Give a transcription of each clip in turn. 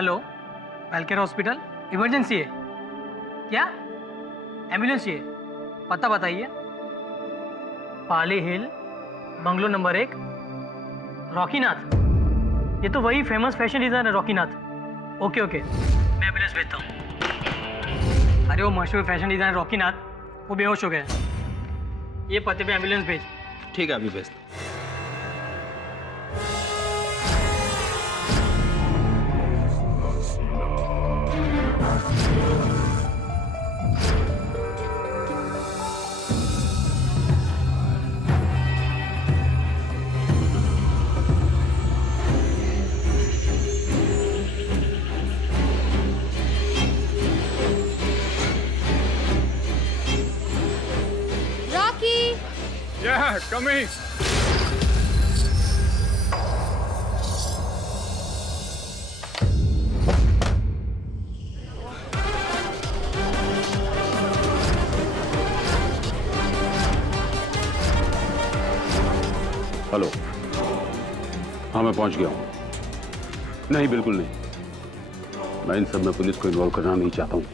Hello, वेलकेयर hospital, emergency है क्या? Ambulance चाहिए, पता बताइए। Pali Hill, bungalow number 1, Rockynath. ये तो वही famous fashion designer Rockynath. Okay okay, मैं एम्बुलेंस भेजता हूँ। अरे वो मशहूर फैशन डिजाइनर रॉकीनाथ, वो बेहोश हो गया है। ये पते पे एम्बुलेंस भेज। ठीक है, अभी भेजता। Rocky! Yeah, coming. हेलो, हाँ मैं पहुंच गया हूँ। नहीं, बिल्कुल नहीं, मैं इन सब में पुलिस को इन्वॉल्व करना नहीं चाहता हूँ।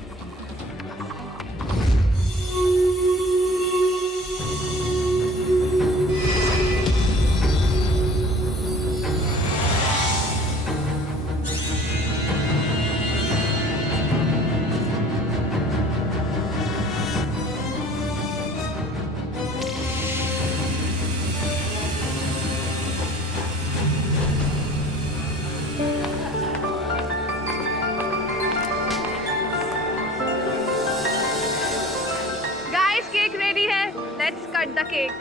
Guys, cake ready है. Let's cut the cake.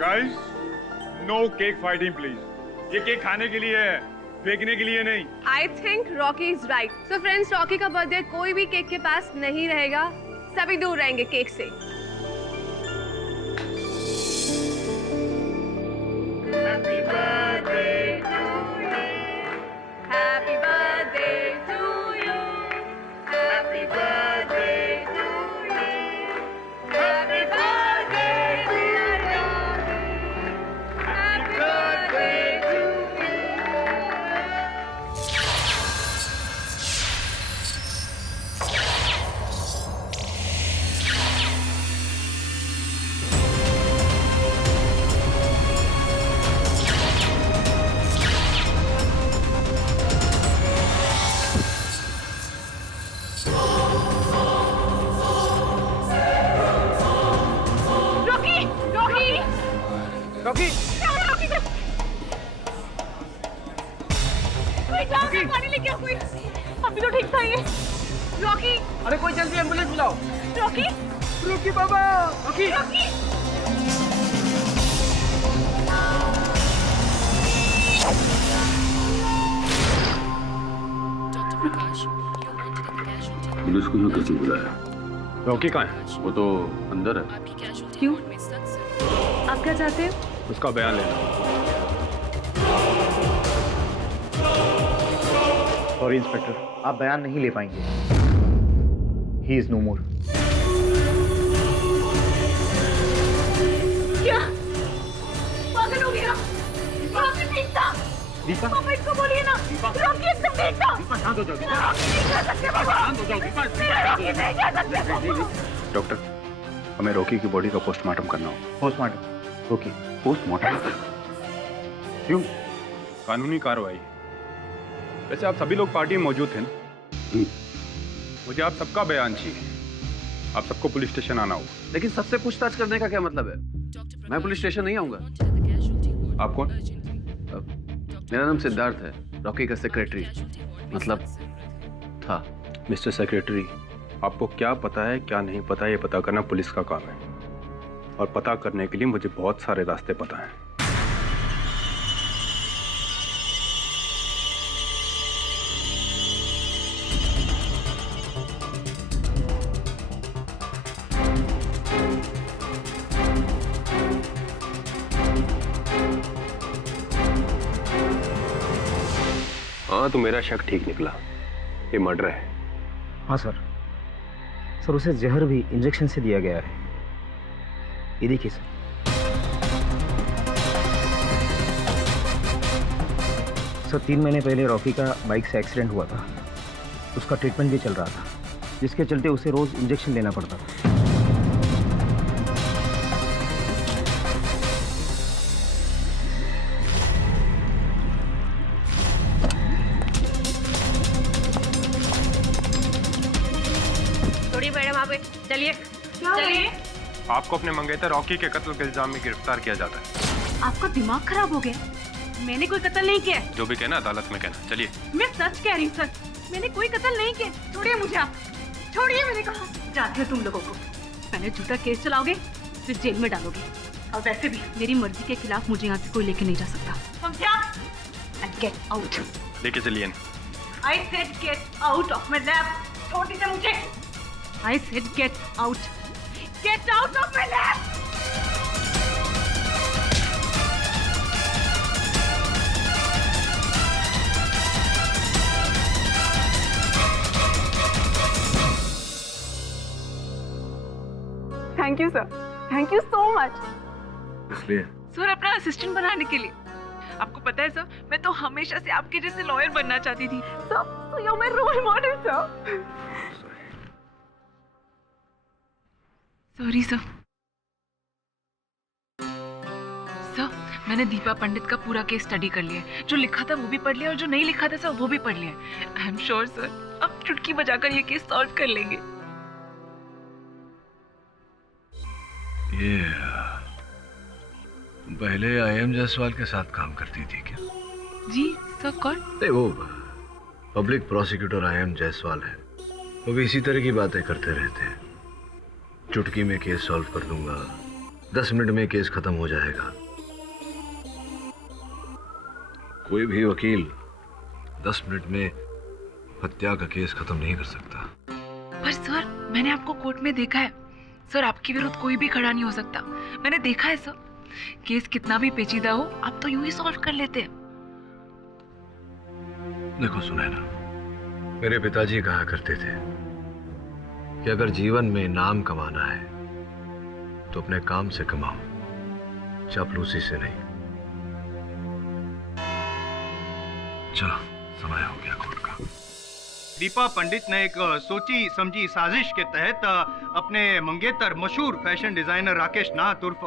Guys, no cake fighting, please. ये केक खाने के लिए है, फेंकने के लिए नहीं। I think Rocky is right. So friends, Rocky का बर्थडे कोई भी केक के पास नहीं रहेगा. सभी दूर रहेंगे केक से. Happy birthday to you. Happy birthday to you. Happy birthday to you. Happy birthday dear Rocky. Happy birthday to you. Rocky! Rocky! Rocky, क्या हो रहा है रॉकी से? कोई जाओ ना, पानी लेके आओ कोई. अभी तो ठीक था ये. रॉकी! अरे कोई जल्दी एम्बुलेंस बुलाओ। रॉकी! रॉकी बाबा, रॉकी। रॉकी! पुलिस को यहाँ कैसे बुलाया? रॉकी कहाँ है? वो तो अंदर है। क्यों? आप क्या चाहते हो? उसका बयान लेना। सॉरी इंस्पेक्टर, आप बयान नहीं ले पाएंगे। ही इज नो मोर। क्या? पागल हो गया? रॉकी ठीक था। दीपा, पापा इसको बोलिए ना। रॉकी एकदम ठीक था। दीपा शांत हो जाओ। रॉकी नहीं कर सकते पापा। शांत हो जाओ दीपा। मेरा रॉकी नहीं कर सकते पापा। डॉक्टर, हमें रॉकी की बॉडी का पोस्टमार्टम करना हो। पोस्टमार्टम। ओके। पोस्टमार्टम? क्यों? कानूनी कार्रवाई। वैसे आप सभी लोग पार्टी में मौजूद थे ना? मुझे आप सबका बयान चाहिए। आप सबको पुलिस स्टेशन आना होगा। लेकिन सबसे पूछताछ करने का क्या मतलब है? मैं पुलिस स्टेशन नहीं आऊंगा। आप कौन? मेरा नाम सिद्धार्थ है, रॉकी का सेक्रेटरी, मतलब था। मिस्टर सेक्रेटरी, आपको क्या पता है क्या नहीं पता ये पता करना पुलिस का काम है, और पता करने के लिए मुझे बहुत सारे रास्ते पता हैं। हाँ, तो मेरा शक ठीक निकला, ये मर्डर है। हाँ सर। सर उसे जहर भी इंजेक्शन से दिया गया है। ये देखिए सर। सर 3 महीने पहले रॉकी का बाइक से एक्सीडेंट हुआ था। उसका ट्रीटमेंट भी चल रहा था, जिसके चलते उसे रोज इंजेक्शन लेना पड़ता था। थोड़ी मैडम आप चलिए चलिए। आपको अपने मंगेतर रॉकी के कत्ल के इल्जाम में गिरफ्तार किया जाता है। आपका दिमाग खराब हो गया? मैंने कोई कत्ल नहीं किया। जो भी कहना अदालत में कहना। चलिए। मैं सच कह रही हूँ सर, मैंने कोई कत्ल नहीं किया। छोड़िए मुझे, आप छोड़िए, मैंने कहा। जाती हो तुम लोगों को, पहले झूठा केस चलाओगे फिर जेल में डालोगे, और वैसे भी मेरी मर्जी के खिलाफ मुझे यहाँ से कोई लेके नहीं जा सकता, समझा? And get out. लेके चलिए। I said get out of my lab. छोड़ दीजिए मुझे। I said get out of my lab. Thank you sir, thank you so much. इसलिए सर अपना असिस्टेंट बनाने के लिए। आपको पता है सर, मैं तो हमेशा से आपके जैसे लॉयर बनना चाहती थी। Sir you are my role model sir. Sorry sir. Sir मैंने दीपा पंडित का पूरा केस स्टडी कर लिया है। जो लिखा था वो भी पढ़ लिया और जो नहीं लिखा था सर वो भी पढ़ लिया। आई एम श्योर सर, अब चुटकी बजाकर ये केस सॉल्व कर लेंगे। ये तुम पहले आईएम जायसवाल के साथ काम करती थी क्या? जी सर। कौन? नहीं, वो पब्लिक प्रोसिक्यूटर आईएम जायसवाल है। वो भी इसी तरह की बातें करते रहते हैं। चुटकी में केस सॉल्व कर दूंगा, 10 मिनट में केस खत्म हो जाएगा। कोई भी वकील 10 मिनट में हत्या का केस खत्म नहीं कर सकता। पर सर मैंने आपको कोर्ट में देखा है सर, आपके विरुद्ध कोई भी खड़ा नहीं हो सकता। मैंने देखा है सर, केस कितना भी पेचीदा हो आप तो यूं ही सॉल्व कर लेते हैं। देखो सुनैना, मेरे पिताजी कहा करते थे कि अगर जीवन में नाम कमाना है तो अपने काम से कमाओ, चापलूसी से नहीं। चलो समय हो गया कोर्ट का। दीपा पंडित ने एक सोची समझी साजिश के तहत अपने मंगेतर मशहूर फैशन डिजाइनर राकेश नाथ उर्फ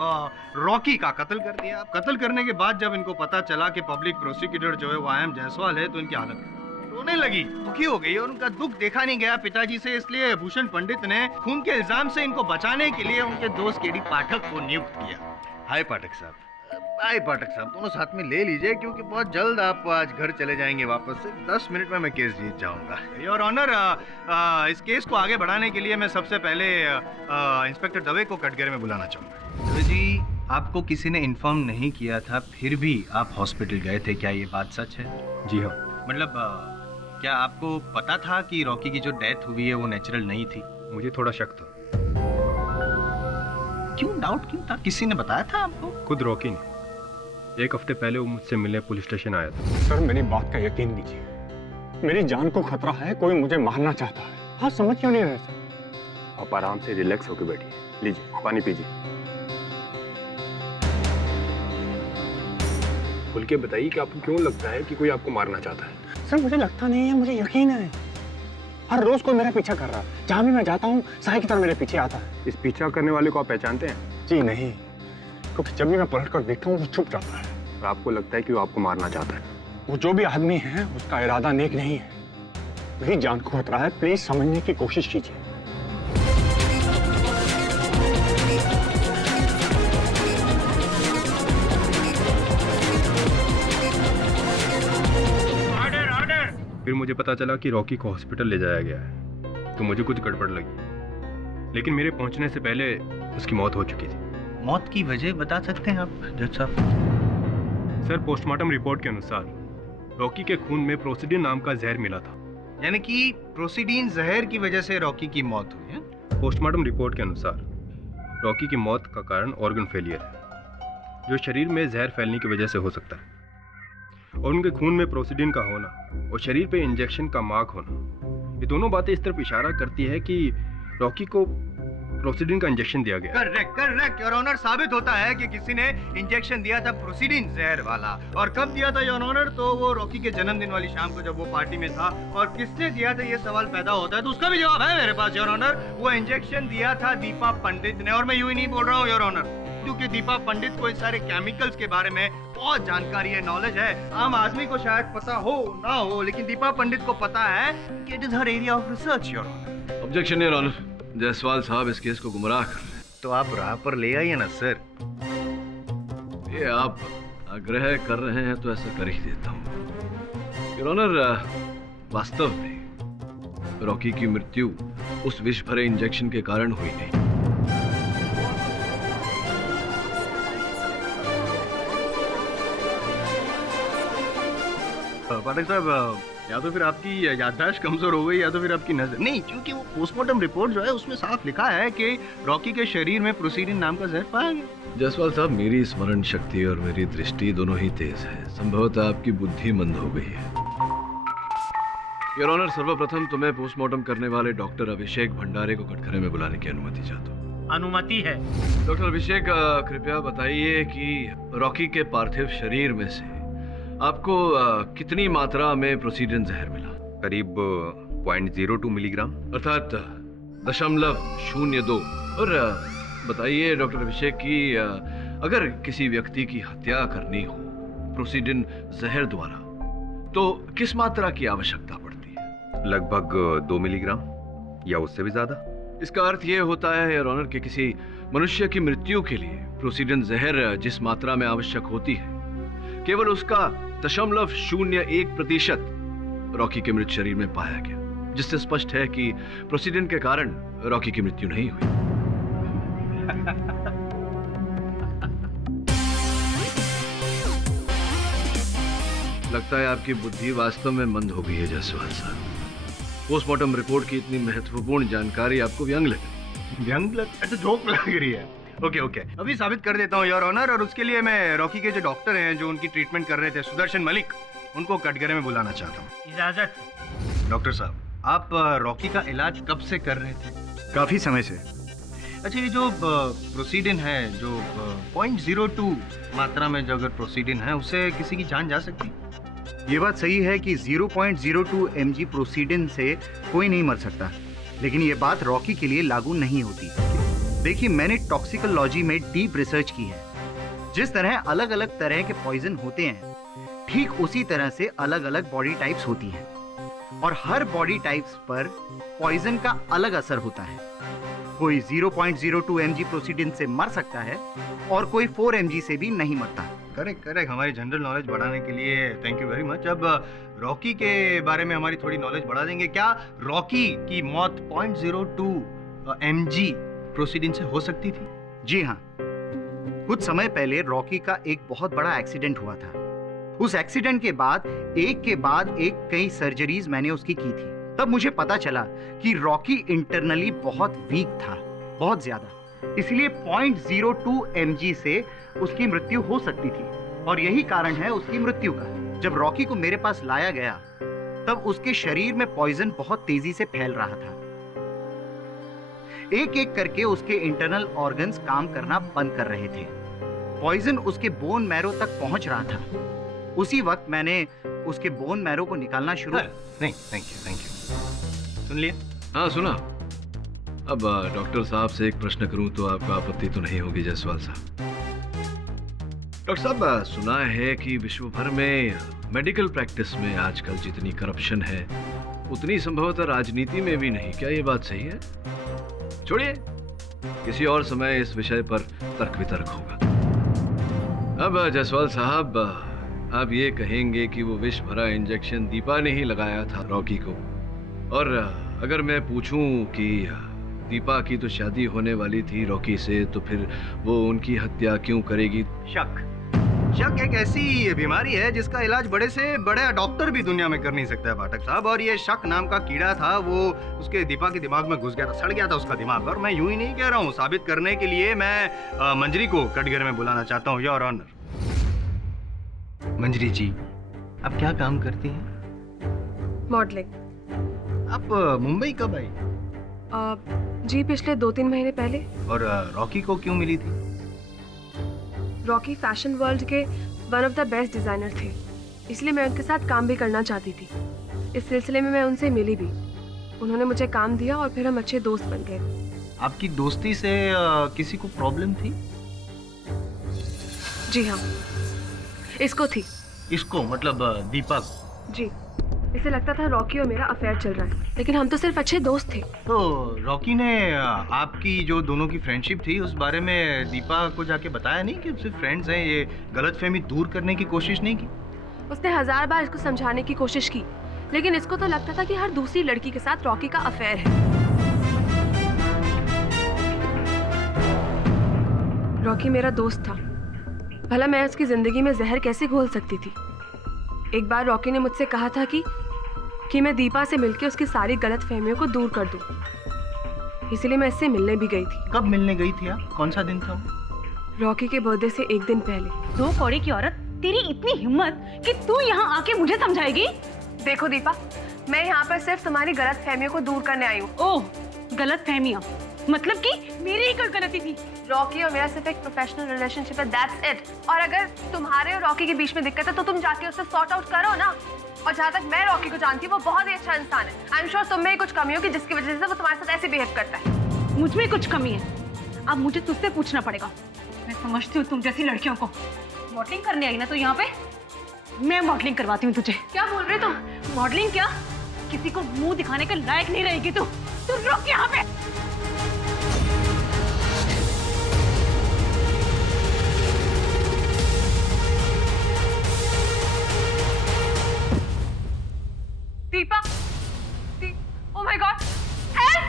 रॉकी का कत्ल कर दिया। कत्ल करने के बाद जब इनको पता चला कि पब्लिक प्रोसिक्यूटर जो है वो आईएम जायसवाल है, तो इनकी हालत रोने लगी, दुखी हो गई और उनका दुख देखा नहीं गया पिताजी से। इसलिए भूषण पंडित ने खून के इल्जाम से इनको बचाने के लिए उनके दोस्त केडी पाठक को नियुक्त किया। हाय पाठक साहब, हाय पाठक साहब, दोनों साथ में ले लीजिए क्योंकि बहुत जल्द आप आज घर चले जाएंगे वापस से। 10 मिनट में मैं केस जीत जाऊंगा। योर ऑनर, इस केस को आगे बढ़ाने के लिए मैं सबसे पहले इंस्पेक्टर दवे को कटघरे में बुलाना चाहूंगा। दवे जी, आपको किसी ने इन्फॉर्म नहीं किया था, फिर भी आप हॉस्पिटल गए थे, क्या ये बात सच है? जी हाँ। मतलब क्या आपको पता था कि रॉकी की जो डेथ हुई है वो नेचुरल नहीं थी? मुझे थोड़ा शक था। क्यों डाउट क्यों था? किसी ने बताया था आपको? खुद रॉकी ने। 1 हफ्ते पहले वो मुझसे मिलने पुलिस स्टेशन आया था। सर मेरी बात का यकीन कीजिए, मेरी जान को खतरा है, कोई मुझे मारना चाहता है। हाँ, समझ क्यों नहीं रहे सर? आप आराम से रिलैक्स होकर बैठिए, लीजिए पानी पीजिए। खुल के बताइए कि आपको क्यों लगता है कि कोई आपको मारना चाहता है? सर मुझे लगता नहीं है, मुझे यकीन है। हर रोज कोई मेरा पीछा कर रहा है, जहाँ भी मैं जाता हूँ साई की तरह मेरे पीछे आता है। इस पीछा करने वाले को आप पहचानते हैं? जी नहीं, क्योंकि जब भी मैं पलट कर देखता हूँ वो छुप जाता है। और आपको लगता है कि वो आपको मारना चाहता है? वो जो भी आदमी है उसका इरादा नेक नहीं है। मेरी जान को खतरा है, प्लीज समझने की कोशिश कीजिए। फिर मुझे पता चला कि रॉकी को हॉस्पिटल ले जाया गया है, तो मुझे कुछ गड़बड़ लगी। लेकिन मेरे पहुंचने से पहले उसकी मौत हो चुकी थी। मौत की वजह बता सकते हैं आप जज साहब? सर, पोस्टमार्टम रिपोर्ट के अनुसार रॉकी के खून में प्रोसिडिन नाम का जहर मिला था। यानी कि प्रोसिडीन जहर की वजह से रॉकी की मौत हुई है? पोस्टमार्टम रिपोर्ट के अनुसार रॉकी की मौत का कारण ऑर्गन फेलियर है, जो शरीर में जहर फैलने की वजह से हो सकता है। और उनके खून में प्रोसिडीन का होना और शरीर पे इंजेक्शन का मार्क होना, ये दोनों बातें इस तरफ इशारा करती है कि रॉकी को प्रोसीडिन का इंजेक्शन दिया गया। करेक्ट करेक्ट योर ऑनर, साबित होता है कि किसी ने इंजेक्शन दिया था प्रोसीडिन जहर वाला। और कब दिया था योर ऑनर? तो वो रॉकी के जन्मदिन वाली शाम को जब वो पार्टी में था। और किसने दिया था ये सवाल पैदा होता है, तो उसका भी जवाब है मेरे पास योर ऑनर। वो इंजेक्शन दिया था दीपा पंडित ने। और मैं यूं ही नहीं बोल रहा हूँ योर ऑनर, क्योंकि दीपा पंडित को इस सारे केमिकल्स के बारे में बहुत जानकारी है, नॉलेज है। आम आदमी को शायद पता हो ना हो, लेकिन दीपा पंडित को पता है कि it is her area of research your honour. Objection your honour, Jaiswal साहब इस केस को गुमराह कर रहे हैं। तो आप राह पर ले आइए ना सर। ये आप आग्रह कर रहे हैं तो ऐसा कर ही देता हूँ योर ऑनर। वास्तव में रॉकी की मृत्यु उस विष भरे इंजेक्शन के कारण हुई नहीं। पाठक साहब, या तो फिर आपकी याददाश्त कमजोर हो गई या तो फिर आपकी नजर नहीं, क्योंकि वो पोस्टमार्टम रिपोर्ट जो है उसमें साफ लिखा है कि रॉकी के शरीर में प्रोसीडिन नाम का जहर पाया गया। जायसवाल साहब, मेरी स्मरण शक्ति और मेरी दृष्टि दोनों ही तेज है। संभवतः आपकी बुद्धि मंद हो गई है। योर ऑनर, सर्वप्रथम तो मैं पोस्टमार्टम करने वाले डॉक्टर अभिषेक भंडारे को कटघरे में बुलाने की अनुमति चाहता हूँ। अनुमति है। डॉक्टर अभिषेक, कृपया बताइए कि रॉकी के पार्थिव शरीर में से आपको कितनी मात्रा में प्रोसीडिन जहर मिला? करीब 0.02 मिलीग्राम, अर्थात 0.02। और बताइए डॉक्टर अभिषेक कि अगर किसी व्यक्ति की हत्या करनी हो प्रोसीडिन जहर द्वारा तो किस मात्रा की आवश्यकता पड़ती है? लगभग 2 मिलीग्राम या उससे भी ज्यादा। इसका अर्थ यह होता है योर ऑनर कि किसी मनुष्य की मृत्यु के लिए प्रोसीडिन जहर जिस मात्रा में आवश्यक होती है, केवल उसका 0.01% रॉकी के मृत शरीर में पाया गया, जिससे स्पष्ट है कि प्रोसीडिन के कारण रॉकी की मृत्यु नहीं हुई। लगता है आपकी बुद्धि वास्तव में मंद हो गई है जायसवाल साहब। पोस्टमार्टम रिपोर्ट की इतनी महत्वपूर्ण जानकारी आपको व्यंग लगी। व्यंग लग, जोक लग रही है। ओके ओके, अभी साबित कर देता हूँ योर ऑनर। और उसके लिए मैं रॉकी के जो डॉक्टर हैं जो उनकी ट्रीटमेंट कर रहे थे, सुदर्शन मलिक, उनको कटघरे में बुलाना चाहता हूँ। इजाजत। डॉक्टर साहब, आप रॉकी का इलाज कब से कर रहे थे? काफी समय से। अच्छा, ये जो प्रोसीडिन है, जो 0.02 मात्रा में जो अगर प्रोसीडिन है, उससे किसी की जान जा सकती? ये बात सही है कि 0.02 mg प्रोसीडिन से कोई नहीं मर सकता, लेकिन ये बात रॉकी के लिए लागू नहीं होती। देखिए, मैंने टॉक्सिकोलॉजी में डीप रिसर्च की है। जिस तरह अलग अलग तरह के पॉइजन होते हैं, ठीक उसी तरह से अलग अलग बॉडी टाइप्स होती हैं, और हर बॉडी टाइप्स पर पॉइजन का अलग असर होता है। कोई 0.02 mg प्रोसीडिन से मर सकता है और कोई 4 mg से भी नहीं मरता। करेक्ट करेक्ट, हमारी जनरल नॉलेज बढ़ाने के लिए थैंक यू वेरी मच। अब रॉकी के बारे में हमारी थोड़ी नॉलेज बढ़ा देंगे। क्या रॉकी की मौत 0.02 mg प्रोसीडिन से हो सकती थी? जी हाँ, कुछ समय पहले रॉकी का एक बहुत बड़ा एक्सीडेंट हुआ था। उस एक्सीडेंट के बाद एक कई सर्जरीज मैंने उसकी की थी। तब मुझे पता चला कि रॉकी इंटरनली बहुत वीक था, बहुत ज्यादा। इसलिए 0.02 mg से उसकी मृत्यु हो सकती थी, और यही कारण है उसकी मृत्यु का। जब रॉकी को मेरे पास लाया गया, तब उसके शरीर में पॉइजन बहुत तेजी से फैल रहा था। एक एक करके उसके इंटरनल ऑर्गन्स काम करना बंद कर रहे थे। पॉइजन उसके बोन मैरो तक पहुंच रहा था। उसी वक्त मैंने उसके बोन मैरो को निकालना शुरू। नहीं, थैंक यू। सुन लिया? हाँ, सुना। अब डॉक्टर साहब से एक प्रश्न करूं तो आपको आपत्ति तो नहीं होगी जायसवाल साहब? डॉक्टर साहब, सुना है कि विश्व भर में मेडिकल प्रैक्टिस में आजकल जितनी करप्शन है, उतनी संभवतः राजनीति में भी नहीं। क्या ये बात सही है? छोड़िए, किसी और समय इस विषय पर तर्क वितर्क होगा। अब जायसवाल साहब, आप ये कहेंगे कि वो विष भरा इंजेक्शन दीपा ने ही लगाया था रॉकी को, और अगर मैं पूछूं कि दीपा की तो शादी होने वाली थी रॉकी से, तो फिर वो उनकी हत्या क्यों करेगी? शक एक ऐसी बीमारी है जिसका इलाज बड़े से बड़ा डॉक्टर भी दुनिया में कर नहीं सकता है पाठक साहब। और ये शक नाम का कीड़ा था, वो उसके दीपा के दिमाग में घुस गया था, सड़ गया था उसका दिमाग। और मैं यूं ही नहीं कह रहा हूँ, साबित करने के लिए मैं मंजरी को कटघरे में बुलाना चाहता हूँ योर ऑनर। मंजरी जी, आप क्या काम करती हैं? मॉडलिंग। आप मुंबई कब आई? जी पिछले 2-3 महीने पहले। और रॉकी को क्यों मिली थी? रॉकी फैशन वर्ल्ड के one of the best designer थे, इसलिए मैं उनके साथ काम भी करना चाहती थी। इस सिलसिले में मैं उनसे मिली भी। उन्होंने मुझे काम दिया और फिर हम अच्छे दोस्त बन गए। आपकी दोस्ती से किसी को प्रॉब्लम थी? जी हाँ, इसको थी। इसको मतलब दीपक? जी, इसे लगता था रॉकी और मेरा अफेयर चल रहा है, लेकिन हम तो सिर्फ अच्छे दोस्त थे। तो रॉकी ने आपकी जो दोनों की फ्रेंडशिप थी उस बारे में दीपा को जाके बताया नहीं कि सिर्फ फ्रेंड्स हैं, ये गलतफहमी दूर करने की कोशिश नहीं की? उसने 1000 बार इसको समझाने की कोशिश की, लेकिन इसको तो लगता था कि हर दूसरी लड़की के साथ रॉकी का अफेयर है। रॉकी मेरा दोस्त था, भला मैं उसकी जिंदगी में जहर कैसे घोल सकती थी। एक बार रॉकी ने मुझसे कहा था कि मैं दीपा से मिलकर उसकी सारी गलतफहमियों को दूर कर दूं। इसलिए मैं इससे मिलने भी गई थी। कब मिलने गई थी आप? कौन सा दिन था? रॉकी के बर्थडे से 1 दिन पहले। 2 कौड़ी की औरत, तेरी इतनी हिम्मत कि तू यहाँ आके मुझे समझाएगी? देखो दीपा, मैं यहाँ पर सिर्फ तुम्हारी गलतफहमियों को दूर करने आई हूँ। ओह, गलतफहमियाँ? मतलब कि मेरी ही कोई गलती थी? रॉकी और मेरा सिर्फ एक प्रोफेशनल रिलेशनशिप है, दैट्स इट। और अगर तुम्हारे और रॉकी के बीच में दिक्कत है तो तुम जाके उससे सॉर्ट आउट करो ना। और जहाँ तक मैं रॉकी को जानती हूँ, वो बहुत ही अच्छा इंसान है। आई एम श्योर तुम में ही कुछ कमी होगी जिसकी वजह से वो तुम्हारे साथ ऐसे बिहेव करता है। मुझ में कुछ कमी है? अब मुझे तुझसे पूछना पड़ेगा। मैं समझती हूँ तुम जैसी लड़कियों को। मॉडलिंग करने आई ना तो यहाँ पे? मैं मॉडलिंग करवाती हूँ तुझे। क्या बोल रहे तुम? मॉडलिंग क्या? किसी को मुंह दिखाने के लायक नहीं रहेगी तू। तू रुक यहाँ पे। Deepa, oh my God, help!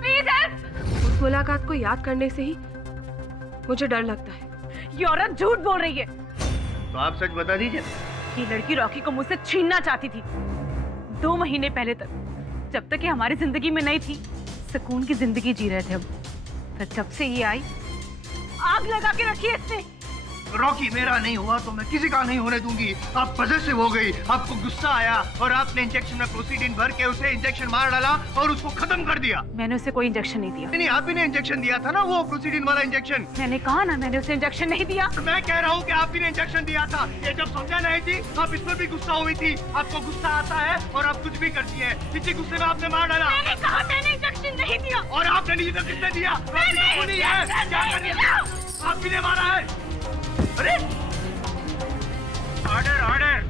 Please help! उस मुलाकात को याद करने से ही मुझे डर लगता है। ये औरत झूठ बोल रही है। तो आप सच बता दीजिए। ये लड़की रॉकी को मुझसे छीनना चाहती थी 2 महीने पहले तक, जब तक ये हमारी जिंदगी में नहीं थी। सुकून की जिंदगी जी रहे थे हम। पर जब से ये आई, आग लगा के रखी है इसने। रॉकी मेरा नहीं हुआ तो मैं किसी का नहीं होने दूंगी। आप पॉसेसिव हो गई, आपको गुस्सा आया और आपने इंजेक्शन में प्रोसीडिन भर के उसे इंजेक्शन मार डाला और उसको खत्म कर दिया। मैंने उसे कोई इंजेक्शन नहीं दिया। नहीं, आप ही ने इंजेक्शन दिया था ना, वो प्रोसीडिन वाला इंजेक्शन। मैंने कहा ना, मैंने उसे इंजेक्शन नहीं दिया। मैं कह रहा हूँ कि आप ही ने इंजेक्शन दिया था। ये जब समझा नहीं थी, आप इसमें भी गुस्सा हुई थी। आपको गुस्सा आता है और आप कुछ भी करती है। इसी गुस्से में आपने मार डाला। मैंने कहा मैंने इंजेक्शन नहीं दिया। और आपने नहीं तो किसने दिया? आप ही ने मारा है। अरे ऑर्डर ऑर्डर।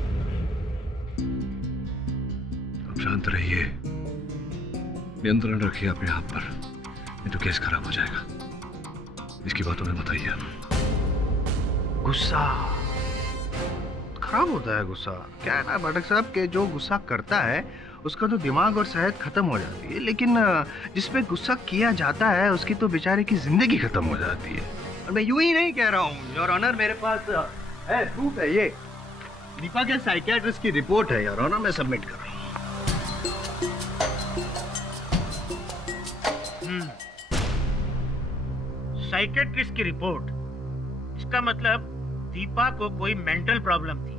अब शांत रहिए, नियंत्रण रखिए अपने आप पर, नहीं तो केस खराब हो जाएगा। इसकी बातों में मत आइए। गुस्सा खराब होता है। गुस्सा क्या है ना पाठक साहब, के जो गुस्सा करता है उसका तो दिमाग और सेहत खत्म हो जाती है, लेकिन जिसपे गुस्सा किया जाता है उसकी तो बेचारे की जिंदगी खत्म हो जाती है। और मैं यूं ही नहीं कह रहा हूँ योर ऑनर, मेरे पास है प्रूफ है। ये दीपा के साइकियाट्रिस्ट की रिपोर्ट है योर ऑनर, मैं सबमिट कर रहा हूँ। साइकियाट्रिस्ट की रिपोर्ट? इसका मतलब दीपा को कोई मेंटल प्रॉब्लम थी।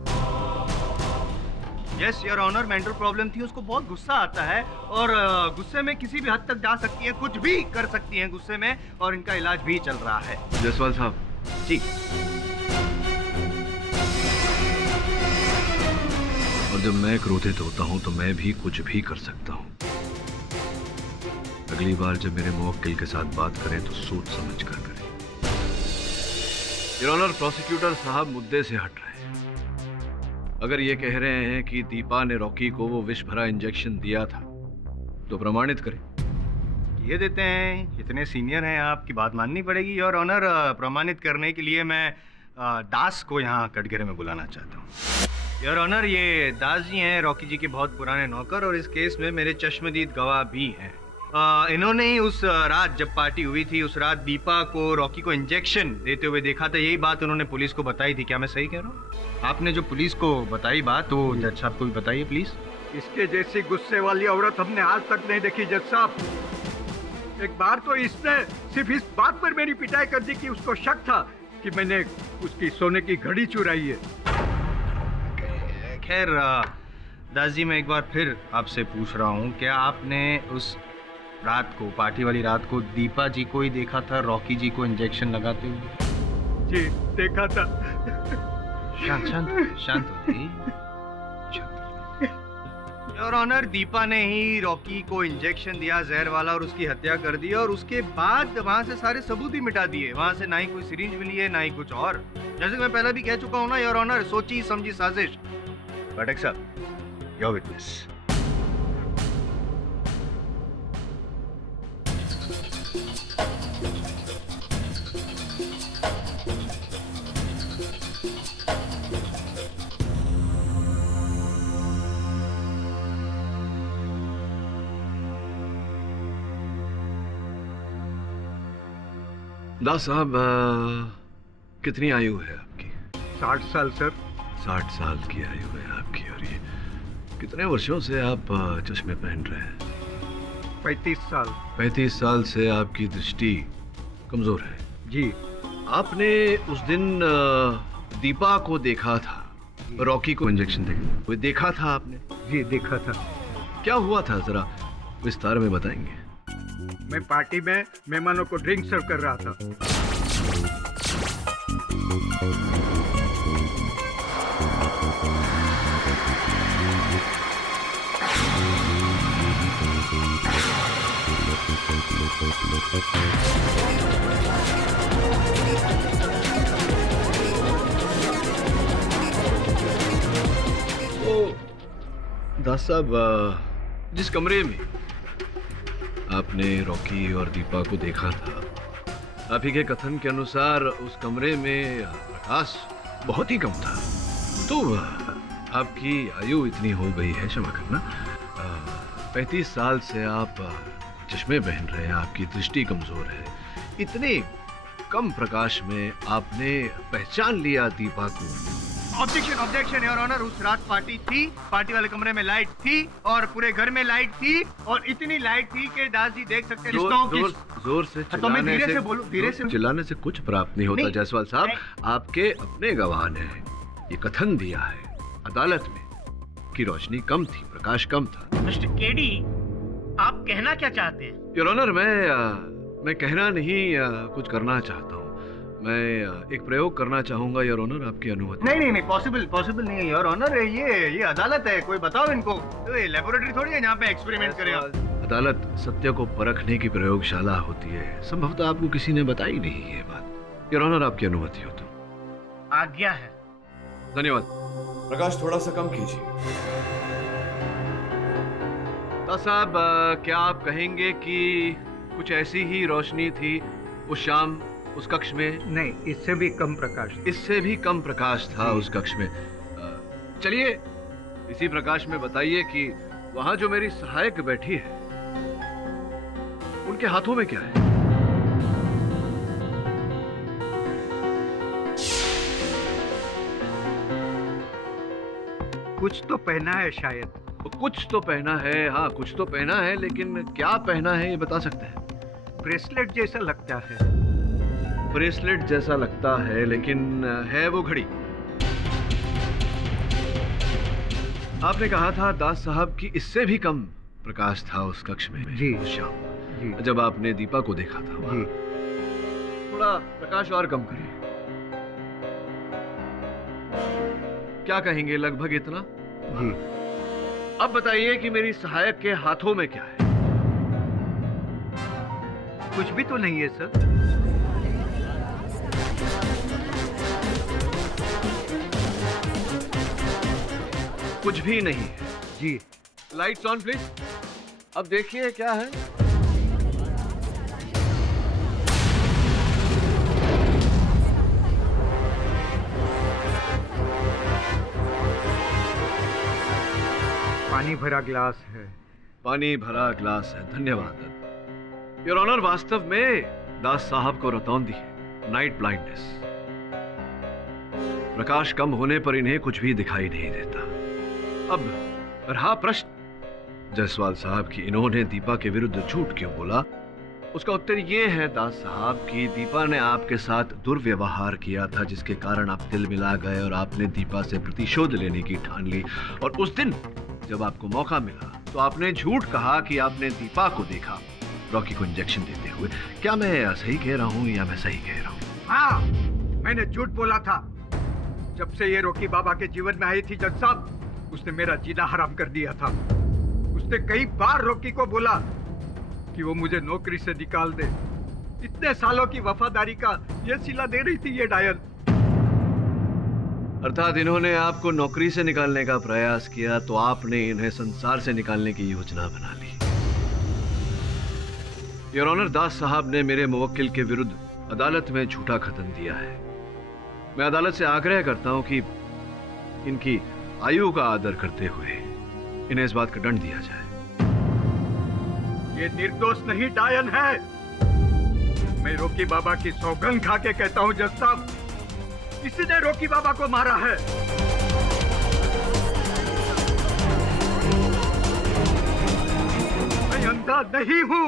Yes your honour, mental problem थी। उसको बहुत गुस्सा आता है और गुस्से में किसी भी हद तक जा सकती है, कुछ भी कर सकती है गुस्से में, और इनका इलाज भी चल रहा है। जायसवाल साहब जी। और जब मैं क्रोधित होता हूं तो मैं भी कुछ भी कर सकता हूं। अगली बार जब मेरे मुवक्किल के साथ बात करें तो सोच समझ कर करें। योर ऑनर, प्रोसिक्यूटर साहब मुद्दे से हट रहे हैं। अगर ये कह रहे हैं कि दीपा ने रॉकी को वो विष भरा इंजेक्शन दिया था तो प्रमाणित करें। ये देते हैं, इतने सीनियर हैं, आपकी बात माननी पड़ेगी योर ऑनर। प्रमाणित करने के लिए मैं दास को यहाँ कटघरे में बुलाना चाहता हूँ। योर ऑनर, ये दास जी हैं रॉकी जी के बहुत पुराने नौकर, और इस केस में मेरे चश्मदीद गवाह भी हैं। इन्होंने ही उस रात जब पार्टी हुई थी, उस रात दीपा को रॉकी को इंजेक्शन देते हुए देखा था। यही बात उन्होंने पुलिस को बताई थी। क्या मैं सही कह रहा हूँ? आपने जो पुलिस को बताई बात, तो जज साहब को भी बताइए प्लीज। इसके जैसी गुस्से वाली औरत हमने आज तक नहीं देखी जज साहब। एक बार तो इसने सिर्फ इस बात पर मेरी पिटाई कर दी कि उसको शक था कि मैंने उसकी सोने की घड़ी चुराई है। खैर दास जी, मैं एक बार फिर आपसे पूछ रहा हूँ, क्या आपने उस रात को, पार्टी वाली रात को दीपा जी को ही देखा था रॉकी जी को इंजेक्शन लगाते हुए। जी देखा था। शांत शांत शांत हो जाइए। योर ऑनर, दीपा ने ही रॉकी को इंजेक्शन दिया जहर वाला और उसकी हत्या कर दी, और उसके बाद वहां से सारे सबूत ही मिटा दिए। वहां से ना ही कोई सिरिंज मिली है, ना ही कुछ और। जैसे मैं पहले भी कह चुका हूं ना योर ऑनर, सोची समझी साजिश। पाठक साहब, योर विटनेस। दास साहब, कितनी आयु है आपकी? 60 साल सर। 60 साल की आयु है आपकी, और ये कितने वर्षों से आप चश्मे पहन रहे हैं? 35 साल। 35 साल से आपकी दृष्टि कमजोर है। जी। आपने उस दिन दीपा को देखा था, रॉकी को इंजेक्शन देकर, वो देखा था आपने? जी देखा था। क्या हुआ था, जरा विस्तार में बताएंगे? मैं पार्टी में मेहमानों को ड्रिंक सर्व कर रहा था। तो दास साहब, जिस कमरे में आपने रॉकी और दीपा को देखा था, आप ही के कथन के अनुसार उस कमरे में प्रकाश बहुत ही कम था। तो आपकी आयु इतनी हो गई है, क्षमा करना, 35 साल से आप चश्मे पहन रहे हैं, आपकी दृष्टि कमजोर है। इतने कम प्रकाश में आपने पहचान लिया दीपा को? Objection, objection your honour. उस रात पार्टी थी, पार्टी वाले कमरे में लाइट थी और पूरे घर में लाइट थी, और इतनी लाइट थी कि दास जी देख सकते हैं। जोर से तो मैं धीरे से बोलूं, धीरे से। चिल्लाने से कुछ प्राप्त नहीं होता जायसवाल साहब। आपके अपने गवाह ने ये कथन दिया है अदालत में कि रोशनी कम थी, प्रकाश कम था। मिस्टर केडी, आप कहना क्या चाहते हैं? योर ऑनर, मैं कहना नहीं, कुछ करना चाहता हूँ। मैं एक प्रयोग करना चाहूंगा योर ऑनर, आपकी अनुमति? नहीं, पॉसिबल नहीं है योर ऑनर। ये अदालत है, कोई बताओ इनको। लेबोरेटरी थोड़ी है जहाँ पे एक्सपेरिमेंट करें आप। अदालत सत्य को परखने की प्रयोगशाला होती है। संभवतः आपको किसी ने बताई नहीं ये बात। योर ऑनर, आपकी अनुमति हो तो? आज्ञा है। धन्यवाद। प्रकाश थोड़ा सा कम कीजिए। साहब, क्या आप कहेंगे कि कुछ ऐसी ही रोशनी थी उस शाम उस कक्ष में? नहीं, इससे भी कम प्रकाश। इससे भी कम प्रकाश था उस कक्ष में। चलिए इसी प्रकाश में बताइए कि वहां जो मेरी सहायक बैठी है, उनके हाथों में क्या है? कुछ तो पहना है शायद। कुछ तो पहना है, हाँ कुछ तो पहना है, लेकिन क्या पहना है ये बता सकते हैं? ब्रेसलेट जैसा लगता है। ब्रेसलेट जैसा लगता है, लेकिन है वो घड़ी। आपने कहा था दास साहब कि इससे भी कम प्रकाश था उस कक्ष में जी उस शाम जी। जब आपने दीपा को देखा था वहाँ। थोड़ा प्रकाश और कम करिए। क्या कहेंगे, लगभग इतना? जी। अब बताइए कि मेरी सहायक के हाथों में क्या है? कुछ भी तो नहीं है सर। कुछ भी नहीं है जी। Lights on please. अब देखिए क्या है। पानी भरा ग्लास है। पानी भरा ग्लास है, धन्यवाद योर ऑनर। वास्तव में दास साहब को रतौंदी है, नाइट ब्लाइंडनेस। प्रकाश कम होने पर इन्हें कुछ भी दिखाई नहीं देता। अब रहा प्रश्न जायसवाल साहब कि इन्होंने दीपा के विरुद्ध झूठ क्यों बोला, उसका उत्तर यह है दास साहब कि दीपा ने आपके साथ दुर्व्यवहार किया था, जिसके कारण आप दिल मिला गए और आपने दीपा से प्रतिशोध लेने की ठान ली। और उस दिन जब आपको मौका मिला तो आपने झूठ कहा कि आपने दीपा को देखा, रॉकी को इंजेक्शन देते हुए। क्या मैं सही कह रहा हूँ या मैं सही कह रहा हूँ? हाँ, मैंने झूठ बोला था। जब से ये रॉकी बाबा के जीवन में आई थी जज साहब, उसने मेरा जीना हराम कर दिया था। उसने कई बार रॉकी को बोला कि वो मुझे नौकरी से निकाल दे। इतने सालों की वफादारी का ये सिला दे रही थी ये डायन। अर्थात इन्होंने आपको नौकरी से निकालने का प्रयास किया तो आपने इन्हें संसार से निकालने की योजना बना ली। योर ऑनर, दास साहब ने मेरे मुवक्किल के विरुद्ध अदालत में झूठा कथन दिया है। मैं अदालत से आग्रह करता हूं कि इनकी आयु का आदर करते हुए इन्हें इस बात का दंड दिया जाए। ये निर्दोष नहीं डायन है। मैं रॉकी बाबा की सौगंध खा के कहता हूँ जज साहब, किसी ने रॉकी बाबा को मारा है। मैं अंधा नहीं हूँ।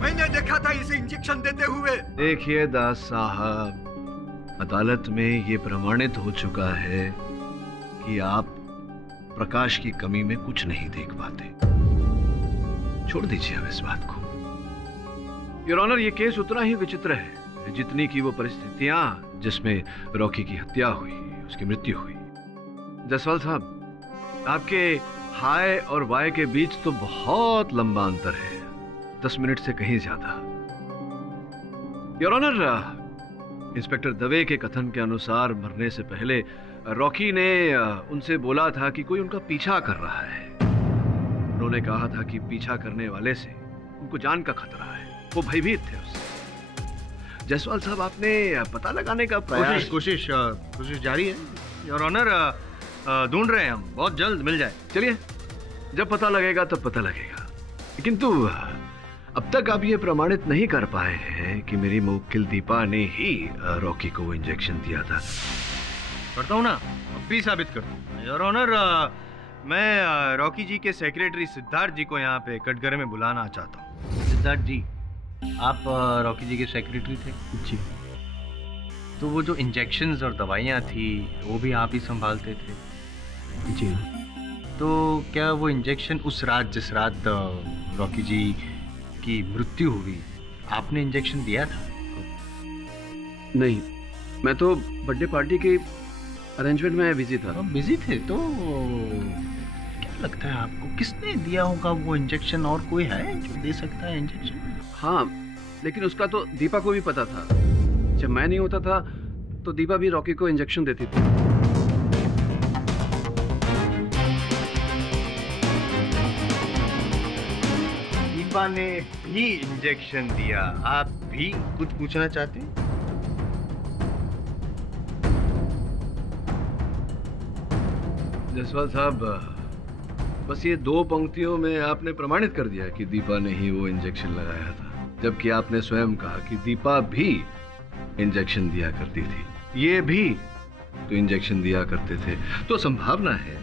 मैंने देखा था इसे इंजेक्शन देते हुए। देखिए दास साहब, अदालत में ये प्रमाणित हो चुका है कि आप प्रकाश की कमी में कुछ नहीं देख पाते। छोड़ दीजिए अब इस बात को। योर ऑनर, ये केस उतना ही विचित्र है जितनी की वो परिस्थितियां जिसमें रॉकी की हत्या हुई, उसकी मृत्यु हुई। जसवाल साहब, आपके हाय और वाय के बीच तो बहुत लंबा अंतर है, 10 मिनट से कहीं ज्यादा। योर ऑनर, इंस्पेक्टर दवे के कथन के अनुसार मरने से पहले रॉकी ने उनसे बोला था कि कोई उनका पीछा कर रहा है। उन्होंने कहा था कि पीछा करने वाले से उनको जान का खतरा है, वो भयभीत थे उससे। जसवाल साहब, आपने पता लगाने का प्रयास? कोशिश जारी है योर ऑनर। ढूंढ रहे हैं हम, बहुत जल्द मिल जाए। चलिए, जब पता लगेगा तब पता लगेगा। किंतु अब तक आप ये प्रमाणित नहीं कर पाए हैं कि मेरी मुवक्किल दीपा ने ही रॉकी को वो इंजेक्शन दिया था। करता हूँ ना, अब भी साबित कर दूँ योर ऑनर। मैं रॉकी जी के सेक्रेटरी सिद्धार्थ जी को यहाँ पे कटघरे में बुलाना चाहता हूँ। सिद्धार्थ जी, आप रॉकी जी के सेक्रेटरी थे? जी। तो वो जो इंजेक्शंस और दवाइयाँ थी वो भी आप ही संभालते थे? जी। तो क्या वो इंजेक्शन उस रात, जिस रात रॉकी जी की मृत्यु हुई, आपने इंजेक्शन दिया था? नहीं, मैं तो बर्थडे पार्टी के अरेंजमेंट में बिजी था। बिजी थे? तो क्या लगता है आपको किसने दिया होगा वो इंजेक्शन? और कोई है जो दे सकता है इंजेक्शन? हाँ, लेकिन उसका तो दीपा को भी पता था। जब मैं नहीं होता था तो दीपा भी रॉकी को इंजेक्शन देती थी। दीपा ने भी इंजेक्शन दिया। आप भी कुछ पूछना चाहते हैं? जसवाल साहब, बस ये 2 पंक्तियों में आपने प्रमाणित कर दिया कि दीपा ने ही वो इंजेक्शन लगाया था, जबकि आपने स्वयं कहा कि दीपा भी इंजेक्शन दिया करती थी, ये भी तो इंजेक्शन दिया करते थे। तो संभावना है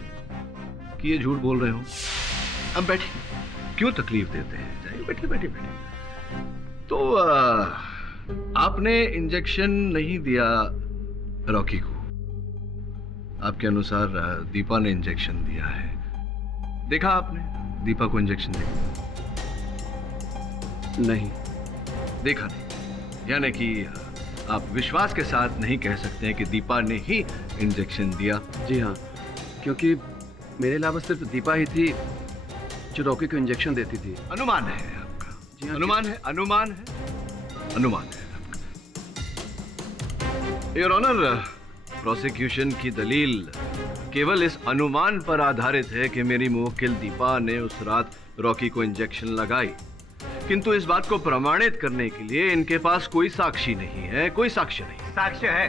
कि ये झूठ बोल रहे हो। अब बैठिए, क्यों तकलीफ देते हैं? जाइए, बैठिए बैठिए बैठिए। तो आपने इंजेक्शन नहीं दिया रॉकी को, आपके अनुसार दीपा ने इंजेक्शन दिया है। देखा आपने दीपा को इंजेक्शन दिया? नहीं। देखा नहीं, यानी कि आप विश्वास के साथ नहीं कह सकते हैं कि दीपा ने ही इंजेक्शन दिया? जी हाँ, क्योंकि मेरे अलावा सिर्फ दीपा ही थी जो रॉकी को इंजेक्शन देती थी। अनुमान है आपका? जी हाँ, अनुमान है, अनुमान है, अनुमान है आपका। योर ऑनर, प्रोसिक्यूशन की दलील केवल इस अनुमान पर आधारित है कि मेरी मुवक्किल दीपा ने उस रात रॉकी को इंजेक्शन लगाई, किंतु इस बात को प्रमाणित करने के लिए इनके पास कोई साक्षी नहीं है, कोई साक्ष्य नहीं। साक्ष्य है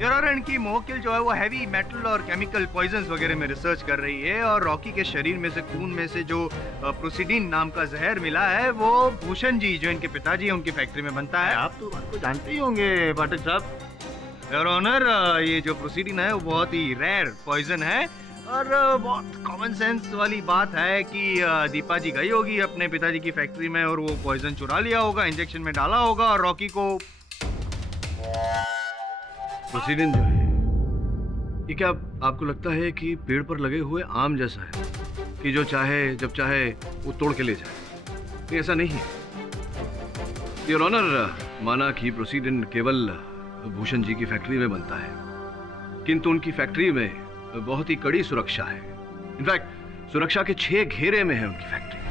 योर ऑनर। इनकी मुवक्किल जो है वो हैवी मेटल और केमिकल पॉइजन्स वगैरह में रिसर्च कर रही है, और रॉकी के शरीर में से, खून में से जो प्रोसीडिन नाम का जहर मिला है वो भूषण जी, जो इनके पिताजी हैं, उनकी फैक्ट्री में बनता है। आप तो बात को जानते ही होंगे पाठक साहब। योर ऑनर, ये जो प्रोसीडिन है वो बहुत ही रेयर पॉइजन है, और बहुत कॉमन सेंस वाली बात है कि दीपा जी गई होगी अपने पिताजी की फैक्ट्री में और वो पॉइजन चुरा लिया होगा, इंजेक्शन में डाला होगा, और रॉकी को। प्रोसीडिन जो है ये क्या आपको लगता है कि पेड़ पर लगे हुए आम जैसा है कि जो चाहे जब चाहे वो तोड़ के ले जाए? नहीं, ऐसा नहीं है योर ऑनर। माना कि प्रोसीडेंट केवल भूषण जी की फैक्ट्री में बनता है, किंतु उनकी फैक्ट्री में बहुत ही कड़ी सुरक्षा है। इनफैक्ट सुरक्षा के 6 घेरे में है उनकी फैक्ट्री।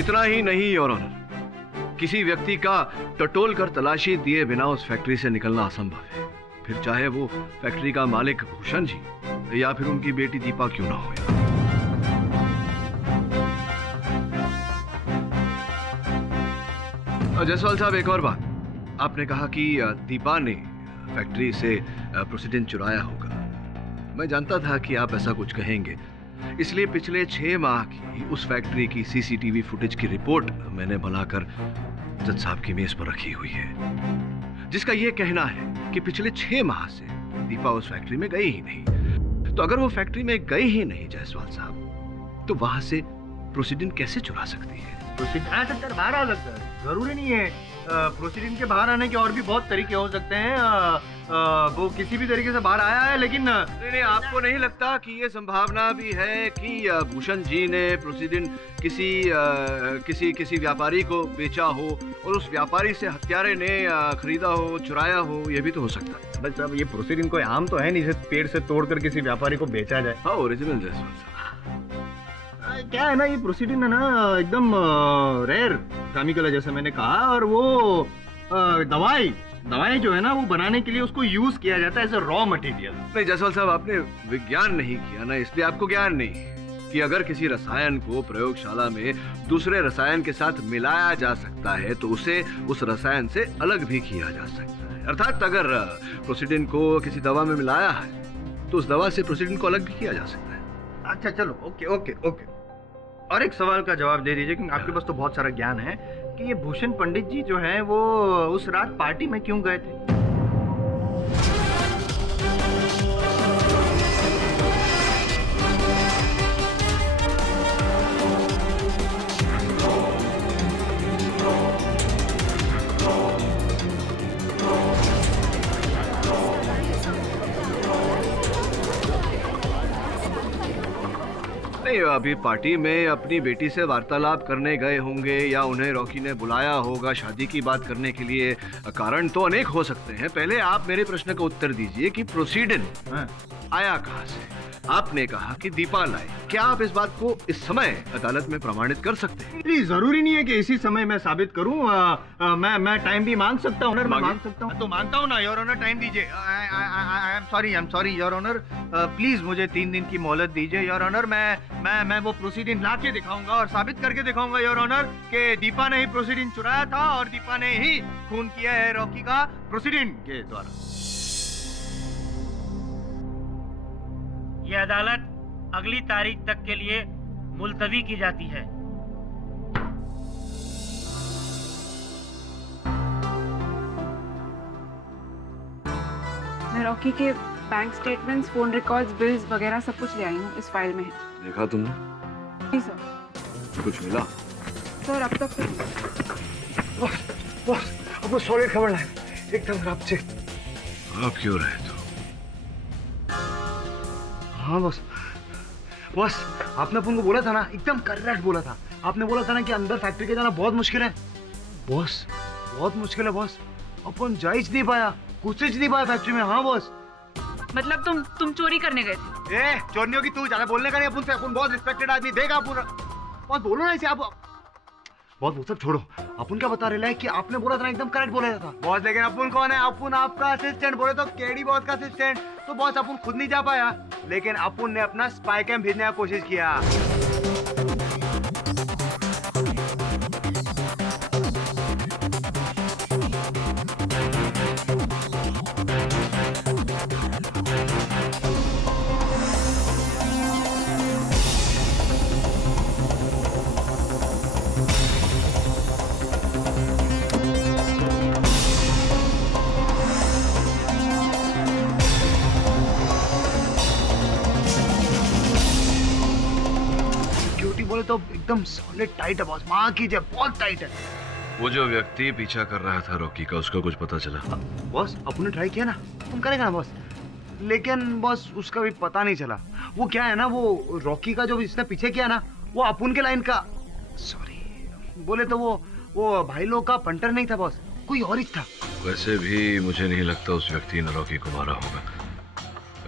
इतना ही नहीं योर ऑनर, किसी व्यक्ति का टटोल कर तलाशी दिए बिना उस फैक्ट्री से निकलना असंभव है, फिर चाहे वो फैक्ट्री का मालिक भूषण जी या फिर उनकी बेटी दीपा क्यों ना हो। जायसवाल साहब, एक और बात, आपने कहा कि दीपा ने फैक्ट्री से प्रोसीडेंट चुराया होगा। मैं जानता था कि आप ऐसा कुछ कहेंगे, इसलिए पिछले 6 माह की उस फैक्ट्री की सीसीटीवी फुटेज की रिपोर्ट मैंने बनाकर जज साहब की मेज पर रखी हुई है, जिसका यह कहना है कि पिछले 6 माह से दीपा उस फैक्ट्री में गई ही नहीं। तो अगर वो फैक्ट्री में गई ही नहीं जायसवाल साहब, तो वहां से प्रोसीडेंट कैसे चुरा सकती है? प्रोसीडेंट आ सकता है, बाहर आ सकता है, जरूरी नहीं है। प्रोसीडेंट के बाहर आने के और भी बहुत तरीके हो सकते हैं। वो किसी भी तरीके से बाहर आया है, लेकिन नहीं, आपको नहीं लगता कि ये संभावना भी है कि भूषण जी ने प्रोसीडेंट किसी व्यापारी को बेचा हो और उस व्यापारी से हत्यारे ने खरीदा हो, चुराया हो? ये भी तो हो सकता है। बस अब ये प्रोसीडेंट कोई आम तो है नहीं, इसे पेड़ से तोड़कर किसी व्यापारी को बेचा जाए। हाँ, ओरिजिनल जायसवाल साहब। क्या है ना, ये प्रोसीडिंग है ना एकदम रेयर केमिकल है, जैसे मैंने कहा। और वो दवाई जो है ना, वो बनाने के लिए उसको यूज किया जाता है एज अ रॉ मटेरियल। नहीं जायसवाल साहब, आपने विज्ञान नहीं किया ना, इसलिए आपको ज्ञान नहीं कि अगर किसी रसायन को प्रयोगशाला में दूसरे रसायन के साथ मिलाया जा सकता है तो उसे उस रसायन से अलग भी किया जा सकता है। अर्थात अगर प्रोसीडेंट को किसी दवा में मिलाया है तो उस दवा से प्रोसीडेंट को अलग भी किया जा सकता है। अच्छा चलो, ओके। और एक सवाल का जवाब दे दीजिए, क्योंकि आपके पास तो बहुत सारा ज्ञान है, कि ये भूषण पंडित जी जो हैं वो उस रात पार्टी में क्यों गए थे? अभी पार्टी में अपनी बेटी से वार्तालाप करने गए होंगे या उन्हें रॉकी ने बुलाया होगा शादी की बात करने के लिए। कारण तो अनेक हो सकते हैं। पहले आप मेरे प्रश्न का उत्तर दीजिए कि प्रोसीडेंट आया कहां से? आपने कहा कि दीपा लाई। क्या आप इस बात को इस समय अदालत में प्रमाणित कर सकते हैं? नहीं, जरूरी नहीं है कि इसी समय मैं साबित करूं। मैं टाइम भी मांग सकता हूं, मांग सकता हूं। तो मांगता हूं ना योर ऑनर, टाइम दीजिए। I am sorry your honour, please मुझे 3 दिन की मोहलत दीजिए योर ऑनर। मैं वो प्रोसीडिंग ला के दिखाऊंगा और साबित करके दिखाऊंगा योर ऑनर कि दीपा ने ही प्रोसीडिंग चुराया था और दीपा ने ही खून किया है रॉकी का प्रोसीडिंग के द्वारा। ये अदालत अगली तारीख तक के लिए मुलतवी की जाती है। मैं रॉकी के bank statements, phone records, bills वगैरह सब कुछ ले आई हूँ, इस फाइल में है। देखा तुमने? जी सर। कुछ मिला? सर अब तक आपको सॉलिड खबर है, एकदम रात से। आप क्यों रहे तो? हाँ बॉस, आपने अपन को बोला था ना, एकदम करेक्ट बोला था। आपने बोला था ना कि अंदर फैक्ट्री के जाना बहुत मुश्किल है। बॉस बहुत मुश्किल है बॉस, अपन जा ही नहीं पाया, कुछ नहीं पाया फैक्ट्री में। हाँ बॉस। मतलब तुम चोरी करने गए थे? चोरियों की तू ज्यादा बोलने का नहीं अपन से, अपन बहुत रिस्पेक्टेड आदमी। देख आप बहुत बोलो ना इसे, आप बहुत वो सब छोड़ो। अपन क्या बता रहे हैं कि आपने बोला था ना, एकदम करेक्ट बोला था बॉस। लेकिन अपन कौन है? अपन आपका असिस्टेंट। बोले तो केडी बॉस का असिस्टेंट। तो बॉस अपन खुद नहीं जा पाया, लेकिन अपन ने अपना स्पाई कैम भेजने की कोशिश किया। बोले तो एकदम सॉलिड टाइट है बॉस, मां कीजिए, बहुत टाइट है। वो जो व्यक्ति पीछा कर रहा था रॉकी का, उसका कुछ पता चला? बॉस अपन ने ट्राई किया ना, तुम करेगा ना बॉस। लेकिन बॉस उसका भी पता नहीं चला। वो क्या है ना, वो रॉकी का जो इसने पीछे किया ना, वो अपुन के लाइन का, सॉरी बोले तो वो भाई लोग का पंटर नहीं था बॉस, कोई और ही था। वैसे भी मुझे नहीं लगता उस व्यक्ति ने रॉकी को मारा होगा।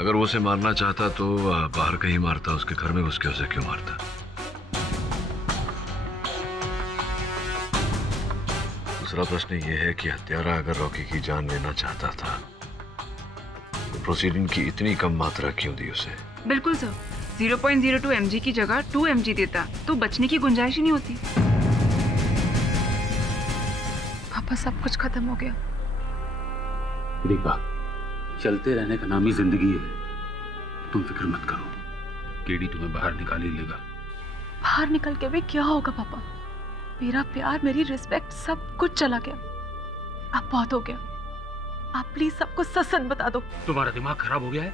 अगर वो उसे मारना चाहता तो बाहर कहीं मारता, उसके घर में घुस के उसे क्यों मारता? दूसरा प्रश्न ये है कि हत्यारा अगर रॉकी की जान लेना चाहता था तो प्रोसीडिंग की इतनी कम मात्रा क्यों दी उसे? बिल्कुल सर, 0.02 mg की जगह 2 mg देता तो बचने की गुंजाइश ही नहीं होती। पापा सब कुछ खत्म हो गया। दीपा, चलते रहने का नाम ही जिंदगी है, तुम फिक्र मत करो, केडी तुम्हें बाहर निकाल ही लेगा। बाहर निकल के भी क्या होगा पापा? मेरा प्यार, मेरी रिस्पेक्ट, सब कुछ चला गया। अब बहुत हो गया, आप प्लीज सबको सच सच बता दो। तुम्हारा दिमाग खराब हो गया है?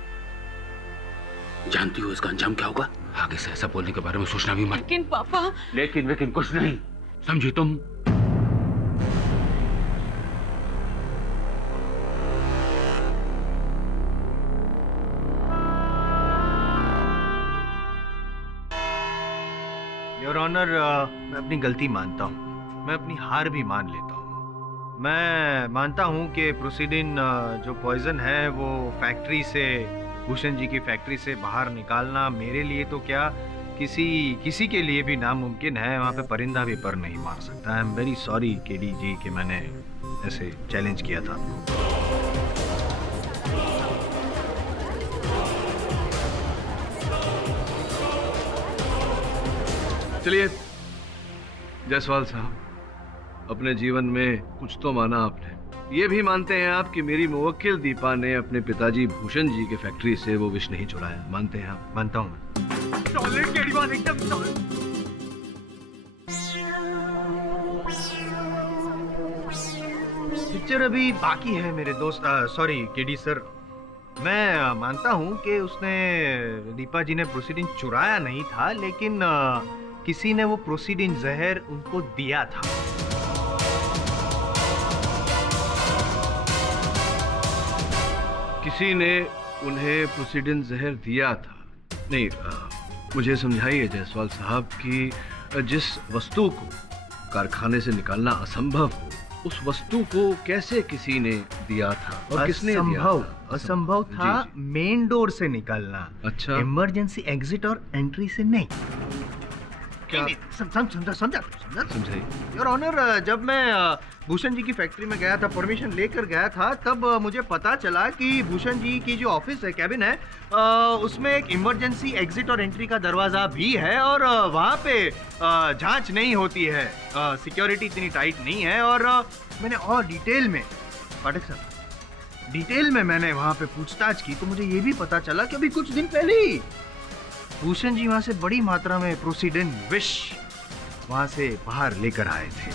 जानती हो इसका अंजाम क्या होगा? आगे से ऐसा बोलने के बारे में सोचना भी मत। लेकिन पापा। लेकिन कुछ नहीं, समझी तुम? योर ऑनर, मैं अपनी गलती मानता हूँ, मैं अपनी हार भी मान लेता हूँ। मैं मानता हूँ कि प्रोसीडिन जो पॉइजन है वो फैक्ट्री से, भूषण जी की फैक्ट्री से बाहर निकालना मेरे लिए तो क्या, किसी के लिए भी नामुमकिन है। वहाँ पे परिंदा भी पर नहीं मार सकता। I am very sorry KD ji कि मैंने ऐसे चैलेंज किया था आपको। चलिए जायसवाल साहब, अपने जीवन में कुछ तो माना आपने। ये भी मानते हैं आप कि मेरी मुवक्किल दीपा ने अपने पिताजी भूषण जी के फैक्ट्री से वो विष नहीं चुराया? मानते हैं आप? मानता हूँ मैं। सॉलिड केजरीवाल, एकदम सॉलिड। पिक्चर अभी बाकी है मेरे दोस्त। सॉरी केडी सर, मैं मानता हूँ कि उसने, दीपा जी ने प्रोसीडिन चुराया नहीं था, लेकिन किसी ने वो प्रोसीडिन जहर उनको दिया था। किसी ने उन्हें प्रोसीडिन जहर दिया था? नहीं, मुझे समझाइए जायसवाल साहब कि जिस वस्तु को कारखाने से निकालना असंभव हो, उस वस्तु को कैसे किसी ने दिया था और किसने दिया था? असंभव था मेन डोर से निकालना। अच्छा, इमरजेंसी एग्जिट और एंट्री से नहीं। क्या? समझाइए। योर ऑनर, जब मैं भूषण जी की फैक्ट्री में गया था, परमिशन लेकर गया था, तब मुझे पता चला कि भूषण जी की जो ऑफिस है, कैबिन है, उसमें एक इमरजेंसी एग्जिट और एंट्री का दरवाजा भी है और वहाँ पे जांच नहीं होती है, सिक्योरिटी इतनी टाइट नहीं है। और मैंने और डिटेल में, पाठक साहब, डिटेल में मैंने वहाँ पे पूछताछ की तो मुझे ये भी पता चला कि अभी कुछ दिन पहले ही भूषण जी वहाँ से बड़ी मात्रा में प्रोसीडिन विष वहाँ से बाहर लेकर आए थे।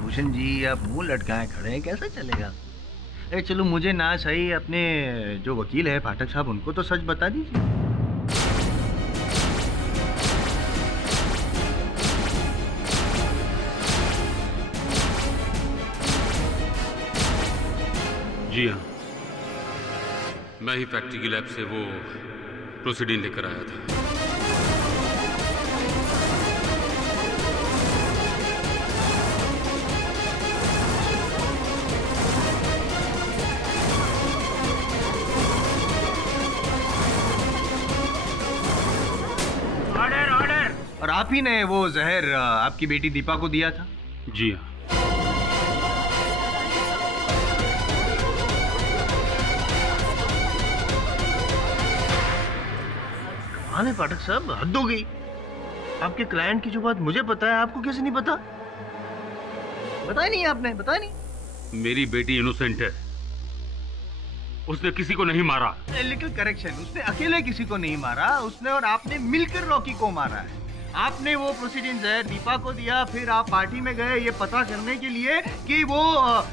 भूषण जी, आप मुंह लटकाए खड़े हैं, कैसा चलेगा? अरे चलो, मुझे ना सही, अपने जो वकील है पाठक साहब, उनको तो सच बता दीजिए। जी हाँ, मैं ही फैक्ट्री की लैब से वो प्रोसीडिन लेकर आया था। Order, order. और आप ही ने वो जहर आपकी बेटी दीपा को दिया था? जी हाँ। हाँ पाठक साहब, हद हो गई। आपके क्लाइंट की जो बात मुझे पता है, आपको कैसे नहीं पता? बताया नहीं आपने, बताया नहीं। मेरी बेटी इनोसेंट है, उसने किसी को नहीं मारा। लिटिल करेक्शन, उसने अकेले किसी को नहीं मारा, उसने और आपने मिलकर रॉकी को मारा है। आपने वो प्रोसीडिंग जहर दीपा को दिया, फिर आप पार्टी में गए ये पता करने के लिए कि वो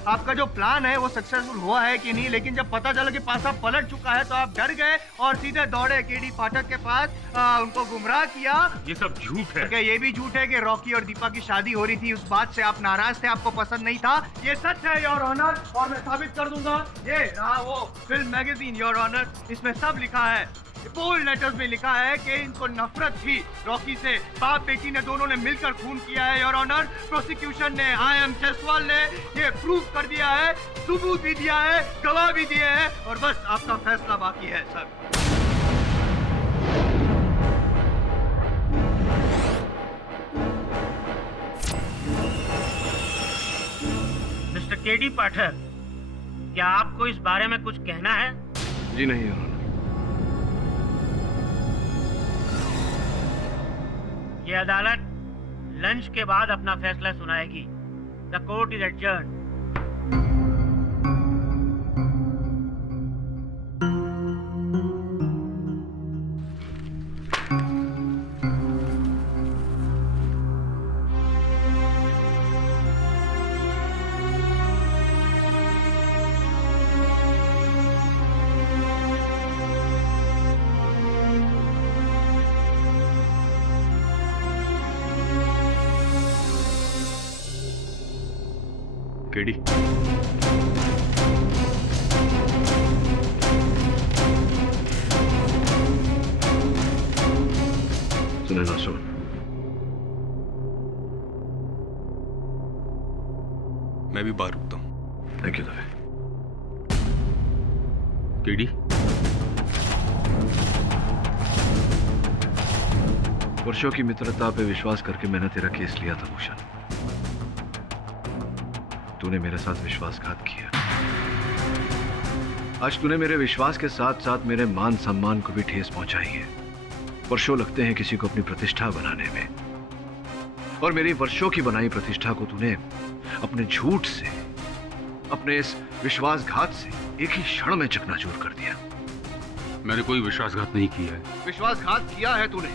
आपका जो प्लान है वो सक्सेसफुल हुआ है कि नहीं, लेकिन जब पता चला कि पासा पलट चुका है तो आप डर गए और सीधे दौड़े केडी पाठक के पास, उनको गुमराह किया। ये सब झूठ है। क्या ये भी झूठ है कि रॉकी और दीपा की शादी हो रही थी, उस बात से आप नाराज थे, आपको पसंद नहीं था? ये सच है योर ऑनर, और मैं साबित कर दूंगा। ये रहा वो फिल्म मैगजीन योर ऑनर, इसमें सब लिखा है, बोल्ड लेटर्स में लिखा है कि इनको नफरत थी रॉकी से, बाप बेटी ने दोनों ने मिलकर खून किया है योर ऑनर। प्रोसिक्यूशन ने, आई.एम. जयसवाल ने ये प्रूफ कर दिया है, सबूत भी दिया है, गवाह भी दिए हैं, और बस आपका फैसला बाकी है सर। मिस्टर केडी पाठक, क्या आपको इस बारे में कुछ कहना है? जी नहीं योर ऑनर। ये अदालत लंच के बाद अपना फैसला सुनाएगी। The court is adjourned. KD, सुने ना सुन, मैं भी बाहर रुकता हूँ। Thank you Dave. केडी, वर्षों की मित्रता पे विश्वास करके मैंने तेरा केस लिया था भूषण। तूने मेरे साथ विश्वासघात किया। आज तूने मेरे विश्वास के साथ साथ मेरे मान सम्मान को भी ठेस पहुंचाई है। वर्षों लगते हैं किसी को अपनी प्रतिष्ठा बनाने में, और मेरी वर्षों की बनाई प्रतिष्ठा को तूने अपने झूठ से, अपने इस विश्वासघात से एक ही क्षण में चकनाचूर कर दिया। मैंने कोई विश्वासघात नहीं किया है। विश्वासघात किया है तूने,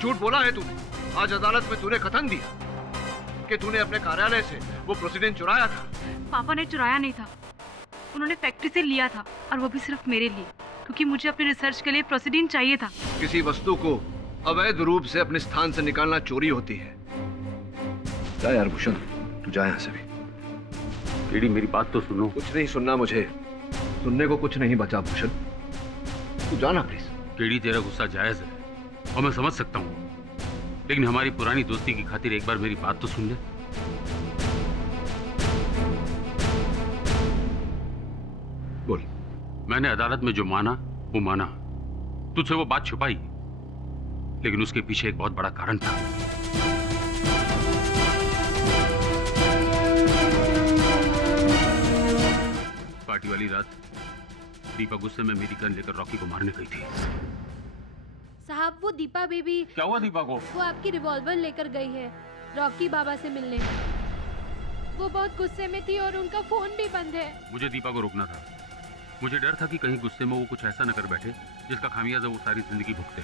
झूठ बोला है तूने। आज अदालत में तूने कथन दिया कि तूने अपने कार्यालय से वो प्रोसीडिंग चुराया था। पापा ने चुराया नहीं था, उन्होंने फैक्ट्री से लिया था, और वो भी सिर्फ मेरे लिए, क्योंकि मुझे अपने रिसर्च के लिए प्रोसीडिंग चाहिए था। किसी वस्तु को अवैध रूप से अपने स्थान से निकालना चोरी होती है। जा यार भूषण, तू जा यहाँ से भी। केडी, मेरी बात तो सुनो। कुछ नहीं सुनना मुझे, सुनने को कुछ नहीं बचा भूषण, तू जाना प्लीज। केडी, तेरा गुस्सा जायज है और मैं समझ सकता हूँ, लेकिन हमारी पुरानी दोस्ती की खातिर एक बार मेरी बात तो सुन ले। बोल। मैंने अदालत में जो माना वो माना, तुझसे वो बात छुपाई, लेकिन उसके पीछे एक बहुत बड़ा कारण था। पार्टी वाली रात दीपा गुस्से में मेरी गन लेकर रॉकी को मारने गई थी। साहब, वो दीपा बेबी। क्या हुआ दीपा को? वो आपकी रिवॉल्वर लेकर गई है रॉकी बाबा से मिलने। वो बहुत गुस्से में थी और उनका फोन भी बंद है। मुझे दीपा को रोकना था। मुझे डर था कि कहीं गुस्से में वो कुछ ऐसा न कर बैठे जिसका खामियाजा वो सारी जिंदगी भुगते।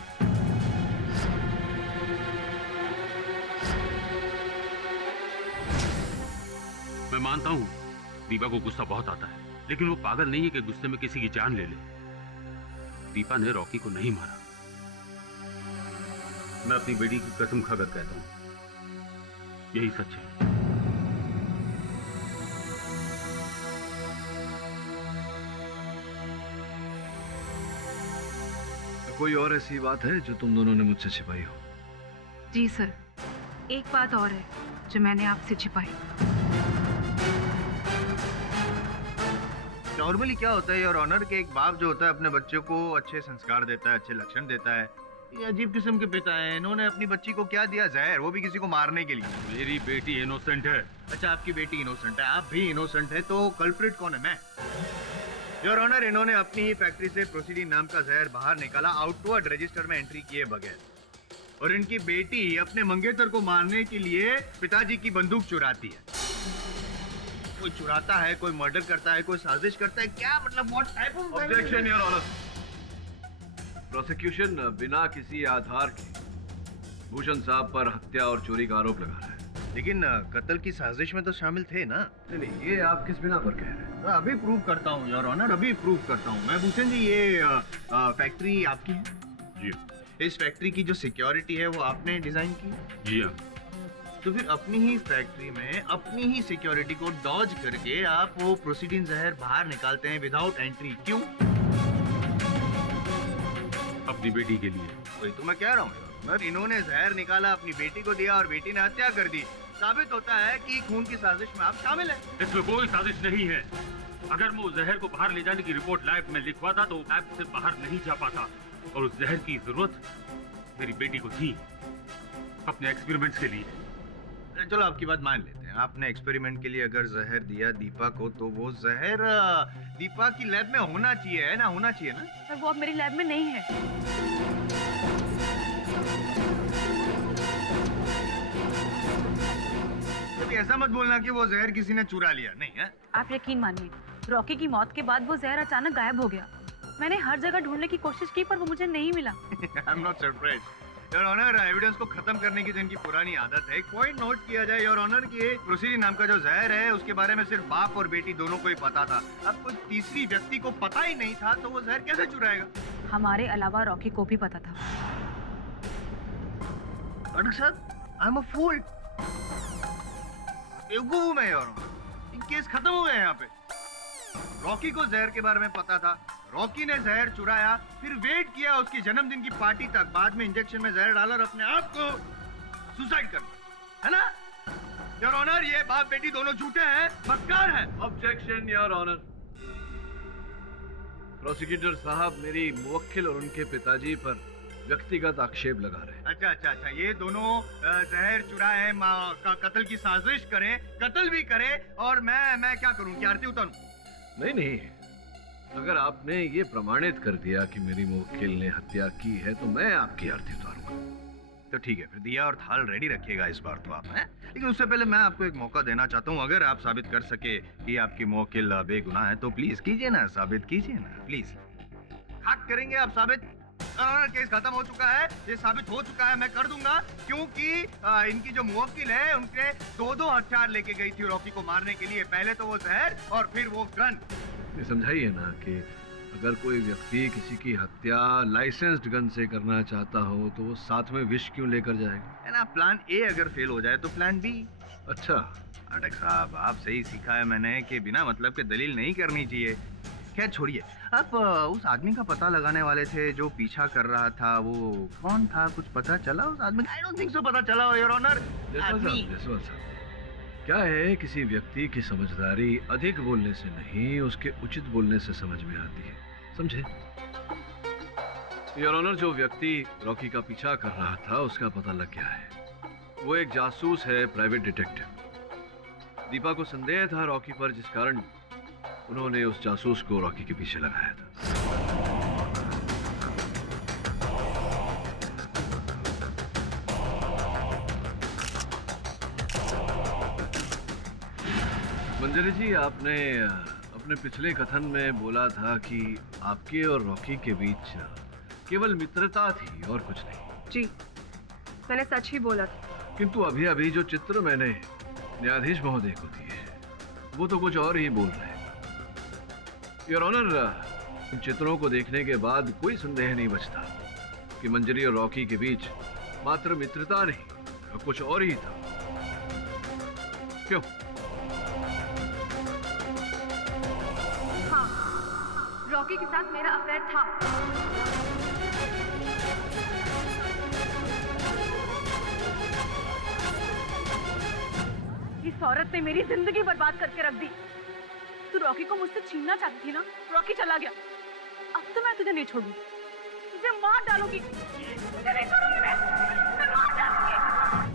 मैं मानता हूँ दीपा को गुस्सा बहुत आता है, लेकिन वो पागल नहीं है कि गुस्से में किसी की जान ले ले। दीपा ने रॉकी को नहीं मारा। मैं अपनी बेटी की कसम खाकर कहता हूँ, यही सच है। कोई और ऐसी बात है जो तुम दोनों ने मुझसे छिपाई हो? जी सर, एक बात और है जो मैंने आपसे छिपाई। नॉर्मली क्या होता है योर ऑनर के एक बाप जो होता है अपने बच्चों को अच्छे संस्कार देता है, अच्छे लक्षण देता है। ये अजीब किस्म के पिता हैं। इन्होंने अपनी बच्ची को क्या दिया? जहर, वो भी किसी को मारने के लिए। मेरी बेटी इनोसेंट है। अच्छा, आपकी बेटी इनोसेंट है, आप भी इनोसेंट है, तो कल्प्रिट कौन है? मैं। योर ऑनर, इन्होंने अपनी ही फैक्ट्री से प्रोसीडिंग नाम का जहर बाहर निकाला, आउटवर्ड रजिस्टर में एंट्री किए बगैर। और इनकी बेटी अपने मंगेतर को मारने के लिए पिताजी की बंदूक चुराती है। कोई चुराता है, कोई मर्डर करता है, कोई साजिश करता है, क्या मतलब? What type of objection your honour. Prosecution बिना किसी आधार के भूषण साहब पर हत्या और चोरी का आरोप लगा रहा है। लेकिन कत्ल की साजिश में तो शामिल थे ना? नहीं, ये आप किस बिना पर कह रहे हैं? मैं अभी प्रूव करता हूँ योर ऑनर, अभी प्रूव करता हूँ मैं। भूषण जी, ये फैक्ट्री आपकी है? जी इस फैक्ट्री की जो सिक्योरिटी है वो आपने डिजाइन की? जी हाँ। तो फिर अपनी ही फैक्ट्री में अपनी ही सिक्योरिटी को डॉज करके आप वो प्रोसीडिंग जहर बाहर निकालते हैं विदाउट एंट्री, क्यों? अपनी बेटी के लिए। वही तो मैं कह रहा हूँ, मगर इन्होंने जहर निकाला, अपनी बेटी को दिया और बेटी ने हत्या कर दी। साबित होता है कि खून की साजिश में आप शामिल हैं। इसमें कोई साजिश नहीं है। अगर मैं उस जहर को बाहर ले जाने की रिपोर्ट लैब में लिखवाता तो लैब से बाहर नहीं जा पाता, और उस जहर की जरूरत मेरी बेटी को थी अपने एक्सपेरिमेंट्स के लिए। चलो आपकी बात मान लेते हैं, आपने एक्सपेरिमेंट के लिए अगर जहर दिया दीपा को, तो वो जहर दीपा की लैब में होना चाहिए, है ना? होना चाहिए ना? पर वो अब मेरी लैब में नहीं है। कभी ऐसा मत बोलना कि वो जहर किसी ने चुरा लिया, नहीं है? आप यकीन मानिए, रॉकी की मौत के बाद वो जहर अचानक गायब हो गया। मैंने हर जगह ढूंढने की कोशिश की पर वो मुझे नहीं मिला। I am not surprised your honour. Evidence को खत्म करने की जो इनकी पुरानी आदत है, एक पॉइंट नोट किया जाए योर ऑनर कि प्रोसीडिंग नाम का जो जहर है उसके बारे में सिर्फ बाप और बेटी दोनों को ही पता था। अब कोई तीसरी व्यक्ति को पता ही नहीं था तो वो जहर कैसे चुराएगा? हमारे अलावा रॉकी को भी पता था। डॉक्टर साहब, आई एम अ फूल। बेवकूफ हूं मैं योर ऑनर। इन केस खत्म हो गए यहाँ पे। रॉकी को जहर के बारे में पता था, रॉकी ने जहर चुराया, फिर वेट किया उसकी जन्मदिन की पार्टी तक, बाद में इंजेक्शन में जहर डाला और अपने आप को सुसाइड कर लिया, है ना? योर ऑनर, ये बाप बेटी दोनों झूठे हैं, मक्कार हैं। Objection your honour. प्रोसिक्यूटर साहब मेरी मुवक्किल और उनके पिताजी पर व्यक्तिगत आक्षेप लगा रहे हैं। अच्छा, ये दोनों जहर चुराए, कत्ल की साजिश करें, कत्ल भी करें, और मैं क्या करूं? क्या आरती उतारूं? नहीं, अगर आपने ये प्रमाणित कर दिया कि मेरी मुवक्किल ने हत्या की है तो मैं आपकी आरती उतारूंगा। तो ठीक है, फिर दिया और थाल रेडी रखिएगा इस बार तो आप, हैं? लेकिन उससे पहले मैं आपको एक मौका देना चाहता हूँ। अगर आप साबित कर सके कि आपकी मुवक्किल बेगुनाह है तो प्लीज कीजिए ना, साबित कीजिए ना प्लीज। हक करेंगे आप साबित? केस खत्म हो चुका है, ये साबित हो चुका है, मैं कर दूंगा, क्योंकि इनकी जो मुवक्किल है उनके दो हथियार लेके गई थी रॉकी को मारने के लिए। पहले तो वो जहर और फिर वो गन। ये समझाइए ना कि अगर कोई व्यक्ति किसी की हत्या लाइसेंस्ड गन से करना चाहता हो तो वो साथ में विष क्यों लेकर जाएगा? है ना, प्लान ए अगर फेल हो जाए तो प्लान बी। अच्छा अटक साहब, आप सही सीखा है मैंने कि बिना मतलब के दलील नहीं करनी चाहिए। खैर छोड़िए, आप उस आदमी का पता लगाने वाले थे जो पीछा कर रहा था, वो कौन था? कुछ पता चला उस आदमी का? आई डोंट थिंक सो पता चला योर ऑनर। जसवंत साहब, क्या है, किसी व्यक्ति की समझदारी अधिक बोलने से नहीं, उसके उचित बोलने से समझ में आती है, समझे? योर ऑनर, जो व्यक्ति रॉकी का पीछा कर रहा था उसका पता लग गया है। वो एक जासूस है, प्राइवेट डिटेक्टिव। दीपा को संदेह था रॉकी पर, जिस कारण उन्होंने उस जासूस को रॉकी के पीछे लगाया था। मंजरी जी, आपने अपने पिछले कथन में बोला था कि आपके और रॉकी के बीच केवल मित्रता थी और कुछ नहीं। जी, मैंने सच ही बोला था। किंतु अभी अभी जो चित्र मैंने न्यायाधीश महोदय को दिए वो तो कुछ और ही बोल रहे हैं। योर ऑनर, इन चित्रों को देखने के बाद कोई संदेह नहीं बचता कि मंजरी और रॉकी के बीच मात्र मित्रता नहीं, कुछ और ही था। क्यों? हाँ, रॉकी के साथ मेरा अफेयर था। इस औरत ने मेरी जिंदगी बर्बाद करके रख दी। तू रॉकी को मुझसे छीनना चाहती थी ना? रॉकी चला गया, अब तो मैं तुझे नहीं छोड़ूंगी, तुझे मार डालूंगी। तुझे नहीं छोड़ूंगी मैं मार डालूंगी।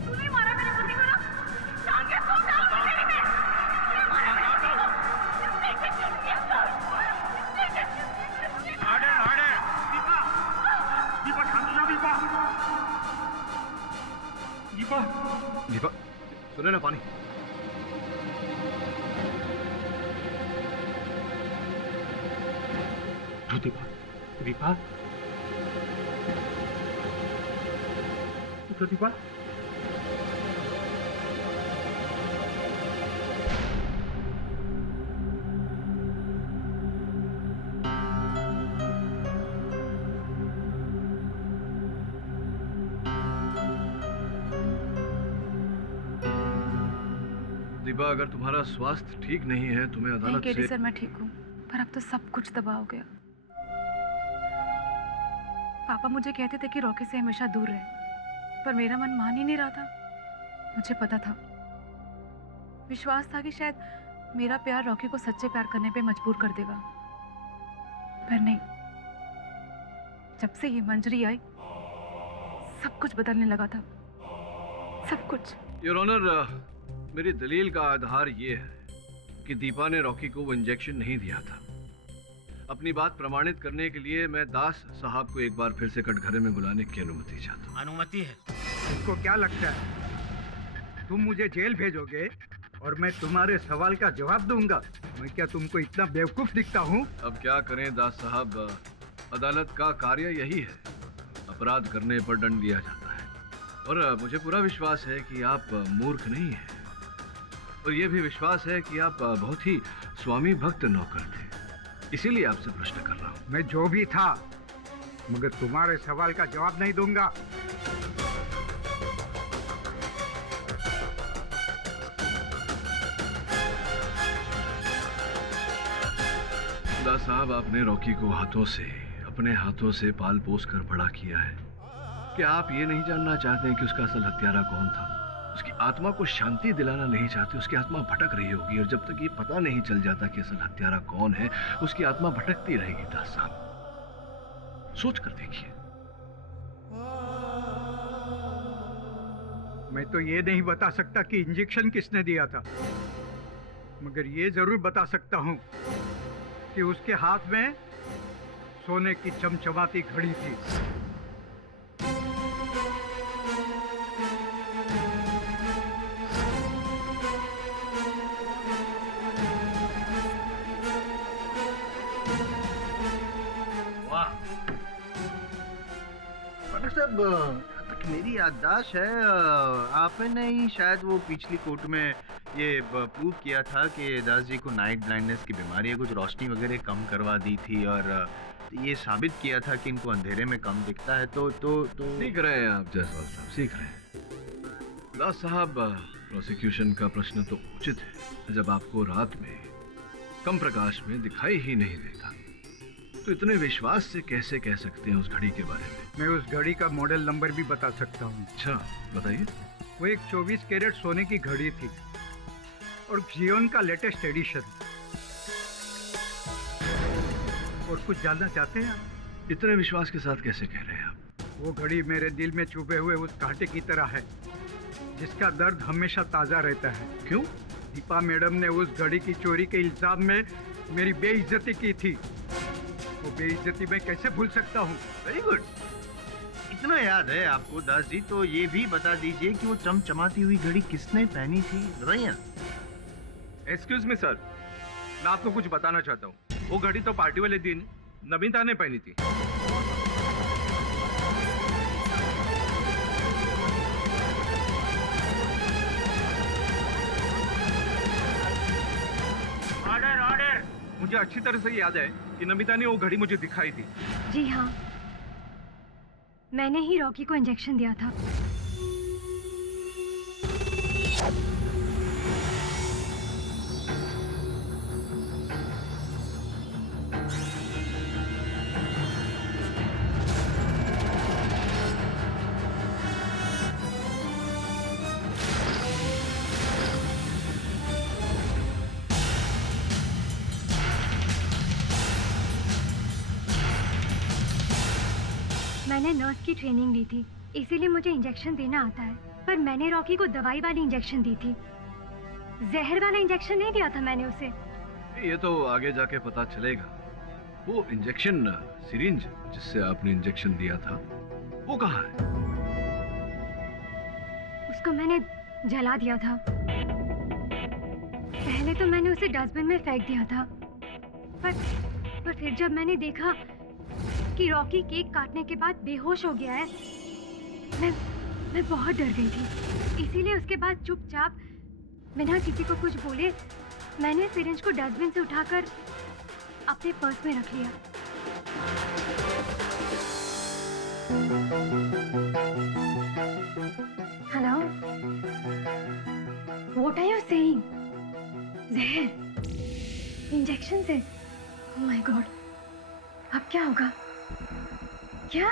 तूने मारा मेरे पति को ना, टांगे तोड़ डालूंगी तेरी मैं। तूने मारा मेरे पति को। ऑर्डर, दीपा शांत हो जाओ। दीपा सुने ना, पानी। दीपा, पूछो दीपा। दीपा, अगर तुम्हारा स्वास्थ्य ठीक नहीं है तुम्हें नहीं अदालत केडी से सर, मैं ठीक हूँ, पर अब तो सब कुछ तबाह हो गया। पापा मुझे कहते थे कि रॉकी से हमेशा दूर रहे, पर मेरा मन मान ही नहीं रहा था। मुझे पता था, विश्वास था कि शायद मेरा प्यार रॉकी को सच्चे प्यार करने पे मजबूर कर देगा, पर नहीं। जब से ये मंजरी आई सब कुछ बदलने लगा था, सब कुछ। योर ऑनर, मेरी दलील का आधार ये है कि दीपा ने रॉकी को वो इंजेक्शन नहीं दिया था। अपनी बात प्रमाणित करने के लिए मैं दास साहब को एक बार फिर से कटघरे में बुलाने की अनुमति चाहता हूँ। अनुमति है। तुमको क्या लगता है तुम मुझे जेल भेजोगे और मैं तुम्हारे सवाल का जवाब दूंगा? मैं क्या तुमको इतना बेवकूफ दिखता हूँ? अब क्या करें दास साहब, अदालत का कार्य यही है, अपराध करने पर दंड दिया जाता है। और मुझे पूरा विश्वास है कि आप मूर्ख नहीं हैं, और यह भी विश्वास है कि आप बहुत ही स्वामी भक्त नौकर थे, इसीलिए आपसे प्रश्न कर रहा हूँ। मैं जो भी था, मगर तुम्हारे सवाल का जवाब नहीं दूंगा। दास साहब, आपने रॉकी को अपने हाथों से पाल पोस कर बड़ा किया है। क्या आप ये नहीं जानना चाहते कि उसका असल हत्यारा कौन था? उसकी आत्मा को शांति दिलाना नहीं चाहते? उसकी आत्मा भटक रही होगी, और जब तक ये पता नहीं चल जाता कि असल हत्यारा कौन है, उसकी आत्मा भटकती रहेगी। दास साहब, सोच कर देखिए। मैं तो ये नहीं बता सकता कि इंजेक्शन किसने दिया था, मगर ये जरूर बता सकता हूँ कि उसके हाथ में सोने की चमचमाती घड़ी थी। साहब, तक मेरी याददाश्त है, आपने ही शायद वो पिछली कोर्ट में ये प्रूव किया था कि दास जी को नाइट ब्लाइंडनेस की बीमारी है, कुछ रोशनी वगैरह कम करवा दी थी, और ये साबित किया था कि इनको अंधेरे में कम दिखता है। तो सीख रहे हैं आप जायसवाल साहब, सीख रहे हैं। दास साहब, प्रोसिक्यूशन का प्रश्न तो उचित है। जब आपको रात में कम प्रकाश में दिखाई ही नहीं देता, तो इतने विश्वास से कैसे कह सकते हैं उस घड़ी के बारे में? मैं उस घड़ी का मॉडल नंबर भी बता सकता हूँ। अच्छा, बताइए। वो एक 24 कैरेट सोने की घड़ी थी, और जियोन का लेटेस्ट एडिशन। और कुछ जानना चाहते हैं आप? इतने विश्वास के साथ कैसे कह रहे हैं आप? वो घड़ी मेरे दिल में छुपे हुए उस कांटे की तरह है, जिसका दर्द हमेशा ताजा रहता है। क्यों? दीपा मैडम ने उस घड़ी की चोरी के इल्जाम में मेरी बेइज्जती की थी। वो बेइज्जती मैं कैसे भूल सकता हूँ? वेरी गुड, इतना याद है आपको दास जी, तो ये भी बता दीजिए कि वो चमचमाती हुई घड़ी किसने पहनी थी, बताइए। एक्सक्यूज मी सर, मैं आपको कुछ बताना चाहता हूँ। वो घड़ी तो पार्टी वाले दिन नमिता ने पहनी थी। Order order. मुझे अच्छी तरह से याद है कि नमिता ने वो घड़ी मुझे दिखाई थी। जी हाँ, मैंने ही रॉकी को इंजेक्शन दिया था। मैंने नर्स की ट्रेनिंग ली थी, इसीलिए मुझे इंजेक्शन देना आता है, पर मैंने रॉकी को दवाई वाली इंजेक्शन दी थी, जहर वाला इंजेक्शन नहीं दिया था मैंने उसे। ये तो आगे जाके पता चलेगा। वो इंजेक्शन सिरिंज जिससे आपने इंजेक्शन दिया था, वो कहाँ है? उसको मैंने जला दिया था। पहले तो मैंने उसे डस्टबिन में फेंक दिया था, पर फिर जब मैंने देखा कि रॉकी केक काटने के बाद बेहोश हो गया है, मैं बहुत डर गई थी, इसीलिए उसके बाद चुपचाप बिना किसी को कुछ बोले मैंने सिरिंज को डस्टबिन से उठाकर अपने पर्स में रख लिया। Hello, what are you saying? जहर इंजेक्शन से? ओह माय गॉड, अब क्या होगा? क्या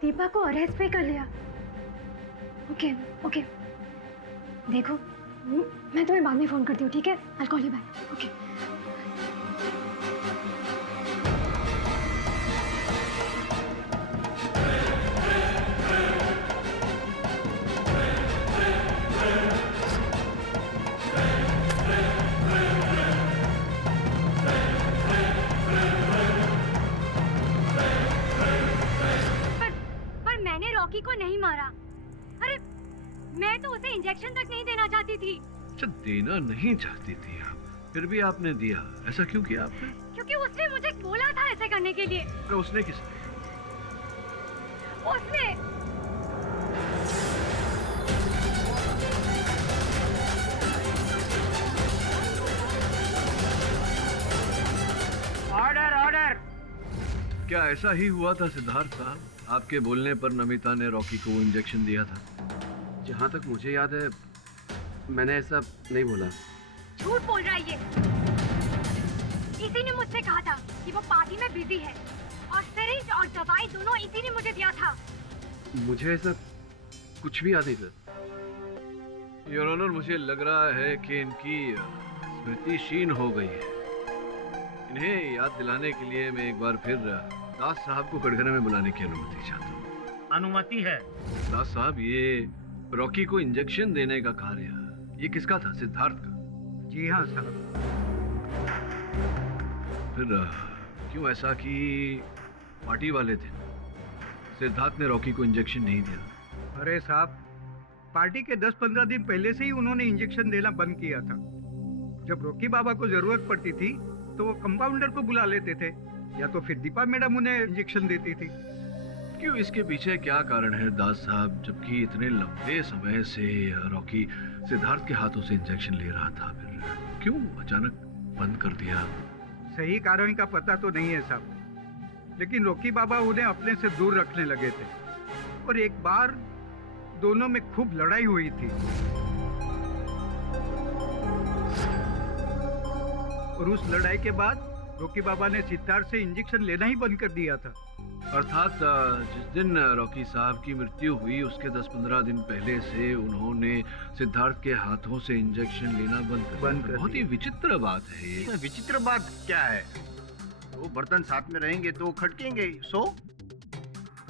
दीपा को अरेस्ट पे कर लिया? ओके ओके, देखो मैं तुम्हें बाद में फोन करती हूँ, ठीक है? I'll call you back. Okay. पर मैंने रॉकी को नहीं मारा। अरे मैं तो उसे इंजेक्शन तक नहीं देना चाहती थी। अच्छा, देना नहीं चाहती थी आप, फिर भी आपने दिया। ऐसा क्यों किया आपने? क्योंकि उसने मुझे बोला था ऐसे करने के लिए। तो उसने किसने? उसने। Order order. क्या ऐसा ही हुआ था सिद्धार्थ साहब? आपके बोलने पर नमिता ने रॉकी को इंजेक्शन दिया था? जहाँ तक मुझे याद है मैंने ऐसा नहीं बोला। झूठ बोल रहा है ये। इसी ने मुझसे कहा था कि वो पार्टी में बिजी है और सिरिंज और दवाई दोनों इसी ने मुझे दिया था। मुझे ऐसा कुछ भी याद नहीं था। योर ऑनर, मुझे लग रहा है कि इनकी स्मृति क्षीण हो गई है। इन्हें याद दिलाने के लिए मैं एक बार फिर दास साहब को कटघरे में बुलाने की अनुमति चाहता हूँ। अनुमति है। दास साहब, ये रॉकी को इंजेक्शन देने का कार्य ये किसका था? सिद्धार्थ का? जी हाँ साहब। फिर क्यों ऐसा कि पार्टी वाले दिन सिद्धार्थ ने रॉकी को इंजेक्शन नहीं दिया? अरे साहब, पार्टी के 10-15 दिन पहले से ही उन्होंने इंजेक्शन देना बंद किया था। जब रॉकी बाबा को जरूरत पड़ती थी तो वो कंपाउंडर को बुला लेते थे, या तो फिर दीपा मैडम उन्हें इंजेक्शन देती थी। क्यों, इसके पीछे क्या कारण है दास साहब? जबकि इतने लंबे समय से रॉकी सिद्धार्थ के हाथों से इंजेक्शन ले रहा था, फिर क्यों अचानक बंद कर दिया? सही कारण का पता तो नहीं है साहब, लेकिन रॉकी बाबा उन्हें अपने से दूर रखने लगे थे और एक बार दोनों में खूब लड़ाई हुई थी और उस लड़ाई के बाद रॉकी बाबा ने सिद्धार्थ से इंजेक्शन लेना ही बंद कर दिया था। अर्थात जिस दिन रॉकी साहब की मृत्यु हुई उसके 10-15 दिन पहले से उन्होंने सिद्धार्थ के हाथों से इंजेक्शन लेना बंद कर बहुत ही विचित्र बात है ये। विचित्र बात क्या है? वो बर्तन साथ में रहेंगे तो खटकेंगे। सो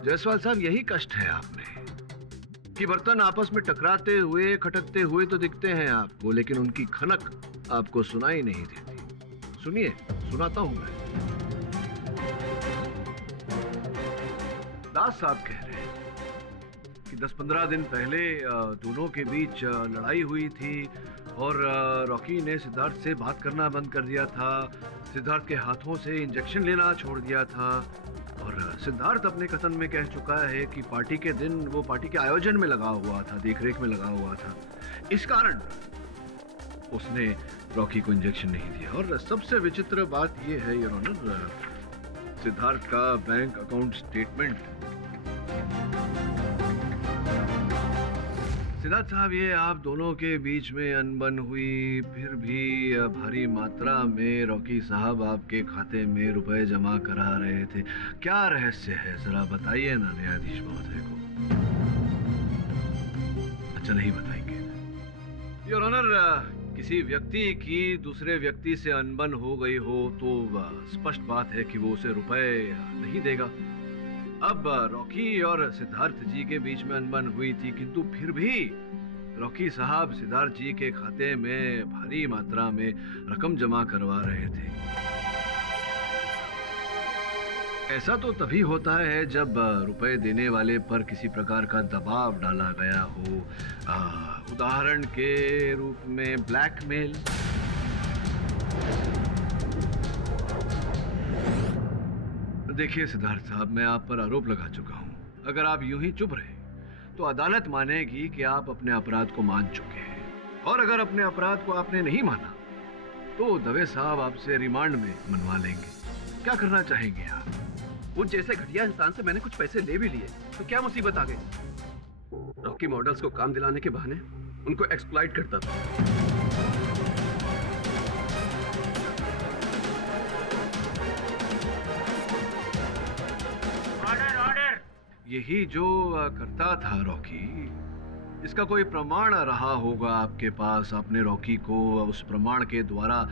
जायसवाल साहब, यही कष्ट है आप में कि बर्तन आपस में टकराते हुए खटकते हुए तो दिखते हैं आपको, लेकिन उनकी खनक आपको सुनाई नहीं देती। सुनिए, सुनाता हूं मैं। दास साहब कह रहे हैं कि 10-15 दिन पहले दोनों के बीच लड़ाई हुई थी और रॉकी ने सिद्धार्थ से बात करना बंद कर दिया था, सिद्धार्थ के हाथों से इंजेक्शन लेना छोड़ दिया था और सिद्धार्थ अपने कथन में कह चुका है कि पार्टी के दिन वो पार्टी के आयोजन में लगा हुआ था, देखरेख में लगा हुआ था। इस कारण उसने रॉकी को इंजेक्शन नहीं दिया। और सबसे विचित्र बात यह है योर ऑनर, सिद्धार्थ का बैंक अकाउंट स्टेटमेंट। सिद्धार्थ साहब, ये आप दोनों के बीच में अनबन हुई, फिर भी भारी मात्रा में रॉकी साहब आपके खाते में रुपए जमा करा रहे थे। क्या रहस्य है, जरा बताइए ना न्यायाधीश महोदय को। अच्छा, नहीं बताएंगे योर ऑनर। किसी व्यक्ति की दूसरे व्यक्ति से अनबन हो गई हो तो स्पष्ट बात है कि वो उसे रुपए नहीं देगा। अब रॉकी और सिद्धार्थ जी के बीच में अनबन हुई थी, किंतु फिर भी रॉकी साहब सिद्धार्थ जी के खाते में भारी मात्रा में रकम जमा करवा रहे थे। ऐसा तो तभी होता है जब रुपए देने वाले पर किसी प्रकार का दबाव डाला गया हो, उदाहरण के रूप में ब्लैकमेल। देखिए सिद्धार्थ साहब, मैं आप पर आरोप लगा चुका हूं। अगर आप यूं ही चुप रहे तो अदालत मानेगी कि आप अपने अपराध को मान चुके हैं। और अगर अपने अपराध को आपने नहीं माना तो दवे साहब आपसे रिमांड में मनवा लेंगे। क्या करना चाहेंगे आप? वो जैसे घटिया इंसान से मैंने कुछ पैसे ले भी लिए तो क्या मुसीबत आ गई? रॉकी मॉडल्स को काम दिलाने के बहाने उनको एक्सप्लॉइट करता था। Order order. यही जो करता था रॉकी, इसका कोई प्रमाण रहा होगा आपके पास। आपने रॉकी को उस प्रमाण के द्वारा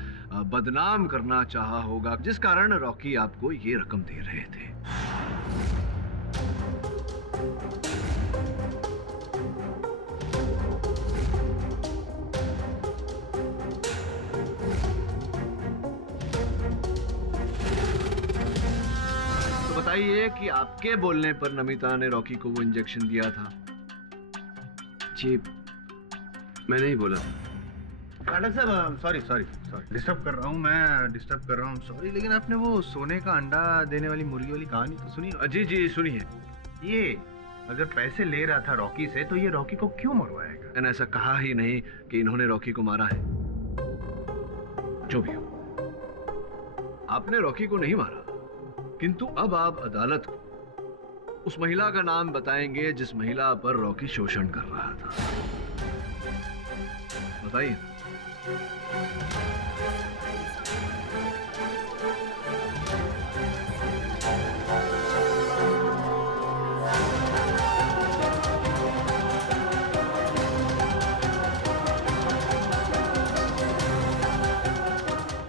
बदनाम करना चाहा होगा, जिस कारण रॉकी आपको ये रकम दे रहे थे। तो बताइए कि आपके बोलने पर नमिता ने रॉकी को वो इंजेक्शन दिया था? जी मैं नहीं बोला। डॉक्टर साहब सॉरी डिस्टर्ब कर रहा हूँ, मैं डिस्टर्ब कर रहा हूँ, सॉरी। लेकिन आपने वो सोने का अंडा देने वाली मुर्गी वाली कहानी तो सुनी? जी जी सुनिए। ये अगर पैसे ले रहा था रॉकी से तो ये रॉकी को क्यों मरवाएगा? मैंने ऐसा कहा ही नहीं कि इन्होंने रॉकी को मारा है। जो भी हो, आपने रॉकी को नहीं मारा, किंतु अब आप अदालत को उस महिला का नाम बताएंगे जिस महिला पर रॉकी शोषण कर रहा था। बताइए।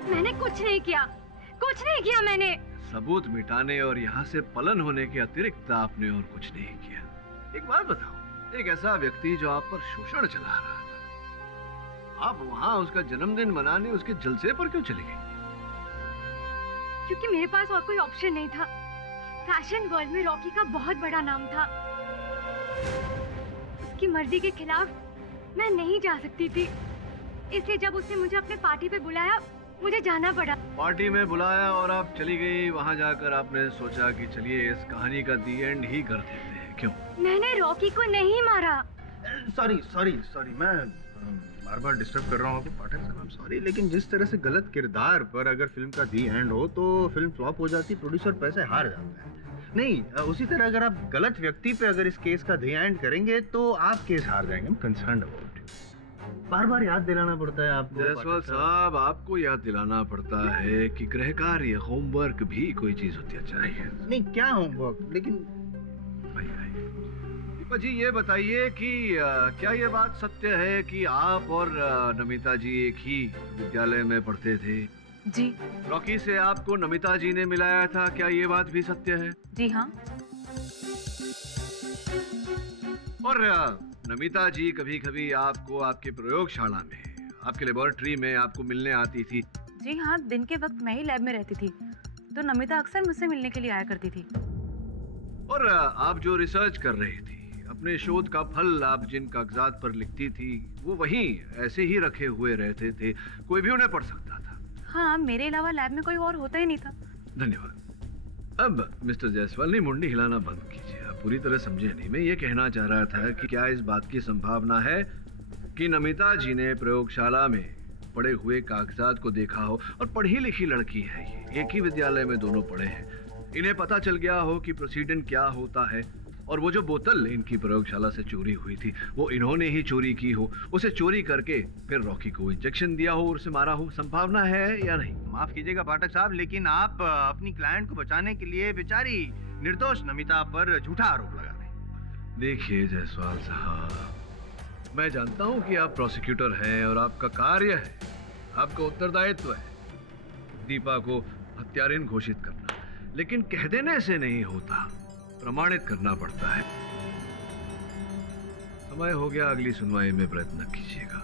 मैंने कुछ नहीं किया मैंने। सबूत मिटाने और यहाँ से पलन होने के अतिरिक्त आपने और कुछ नहीं किया। एक बात बताओ, एक ऐसा व्यक्ति जो आप पर शोषण चला रहा था, आप वहाँ उसका जन्मदिन मनाने उसके जलसे पर क्यों चले गए? क्योंकि मेरे पास और कोई ऑप्शन नहीं था। फैशन वर्ल्ड में रॉकी का बहुत बड़ा नाम था। उसकी मर्जी के खिलाफ मैं नहीं जा सकती थी, इसलिए जब उसने मुझे अपने पार्टी पे बुलाया मुझे जाना पड़ा। पार्टी में बुलाया और आप चली गई। वहाँ जाकर आपने सोचा कि चलिए इस कहानी का दी एंड ही कर देते हैं। क्यों? मैंने रॉकी को नहीं मारा। सॉरी मैं बार बार डिस्टर्ब कर रहा हूँ आपको पाठक साहब, सॉरी। लेकिन जिस तरह से गलत किरदार पर अगर फिल्म का दी एंड हो तो फिल्म फ्लॉप हो जाती, प्रोड्यूसर पैसे हार जाता है। नहीं, उसी तरह अगर आप गलत व्यक्ति पे अगर इस केस का दी एंड करेंगे तो आप केस हार जाएंगे। कंसर्न अबाउट बार बार याद दिलाना पड़ता है आपको। जयसवाल साहब, आपको याद दिलाना पड़ता है कि गृह कार्य, होमवर्क भी कोई चीज होती चाहिए। नहीं, क्या होमवर्क? लेकिन दीपा जी ये बताइए कि क्या ये बात सत्य है कि आप और नमिता जी एक ही विद्यालय में पढ़ते थे? जी। रॉकी से आपको नमिता जी ने मिलाया था, क्या ये बात भी सत्य है? जी हाँ। और नमिता जी कभी कभी आपको आपके प्रयोगशाला में, आपके लेबोरेटरी में आपको मिलने आती थी? जी हाँ, दिन के वक्त मैं ही लैब में रहती थी तो नमिता अक्सर मुझसे मिलने के लिए आया करती थी। और आप जो रिसर्च कर रही थी, अपने शोध का फल आप जिन कागजात पर लिखती थी वो वहीं ऐसे ही रखे हुए रहते थे, कोई भी उन्हें पढ़ सकता था? हाँ, मेरे अलावा लैब में कोई और होता ही नहीं था। धन्यवाद। अब मिस्टर जायसवाल ने मुंडी हिलाना बंद कीजिए, आप पूरी तरह समझे नहीं। मैं ये कहना चाह रहा था कि क्या इस बात की संभावना है कि नमिता जी ने प्रयोगशाला में पड़े हुए कागजात को देखा हो, और पढ़ी लिखी लड़की है ये, एक ही विद्यालय में दोनों पढ़े हैं, इन्हें पता चल गया हो कि प्रोसीडेंट क्या होता है, और वो जो बोतल इनकी प्रयोगशाला से चोरी हुई थी वो इन्होंने ही चोरी की हो, उसे चोरी करके फिर रॉकी को इंजेक्शन दिया हो और उसे मारा हो। संभावना है या नहीं? माफ कीजिएगा पाठक साहब, लेकिन आप अपनी क्लाइंट को बचाने के लिए बेचारी निर्दोष नमिता पर झूठा आरोप लगा रहे हैं। देखिए जायसवाल साहब, मैं जानता हूं कि आप प्रोसिक्यूटर हैं और आपका कार्य है, आपका उत्तरदायित्व है दीपा को हत्यारिन घोषित करना, लेकिन कह देने से नहीं होता, प्रमाणित करना पड़ता है। समय हो गया, अगली सुनवाई में प्रयत्न कीजिएगा।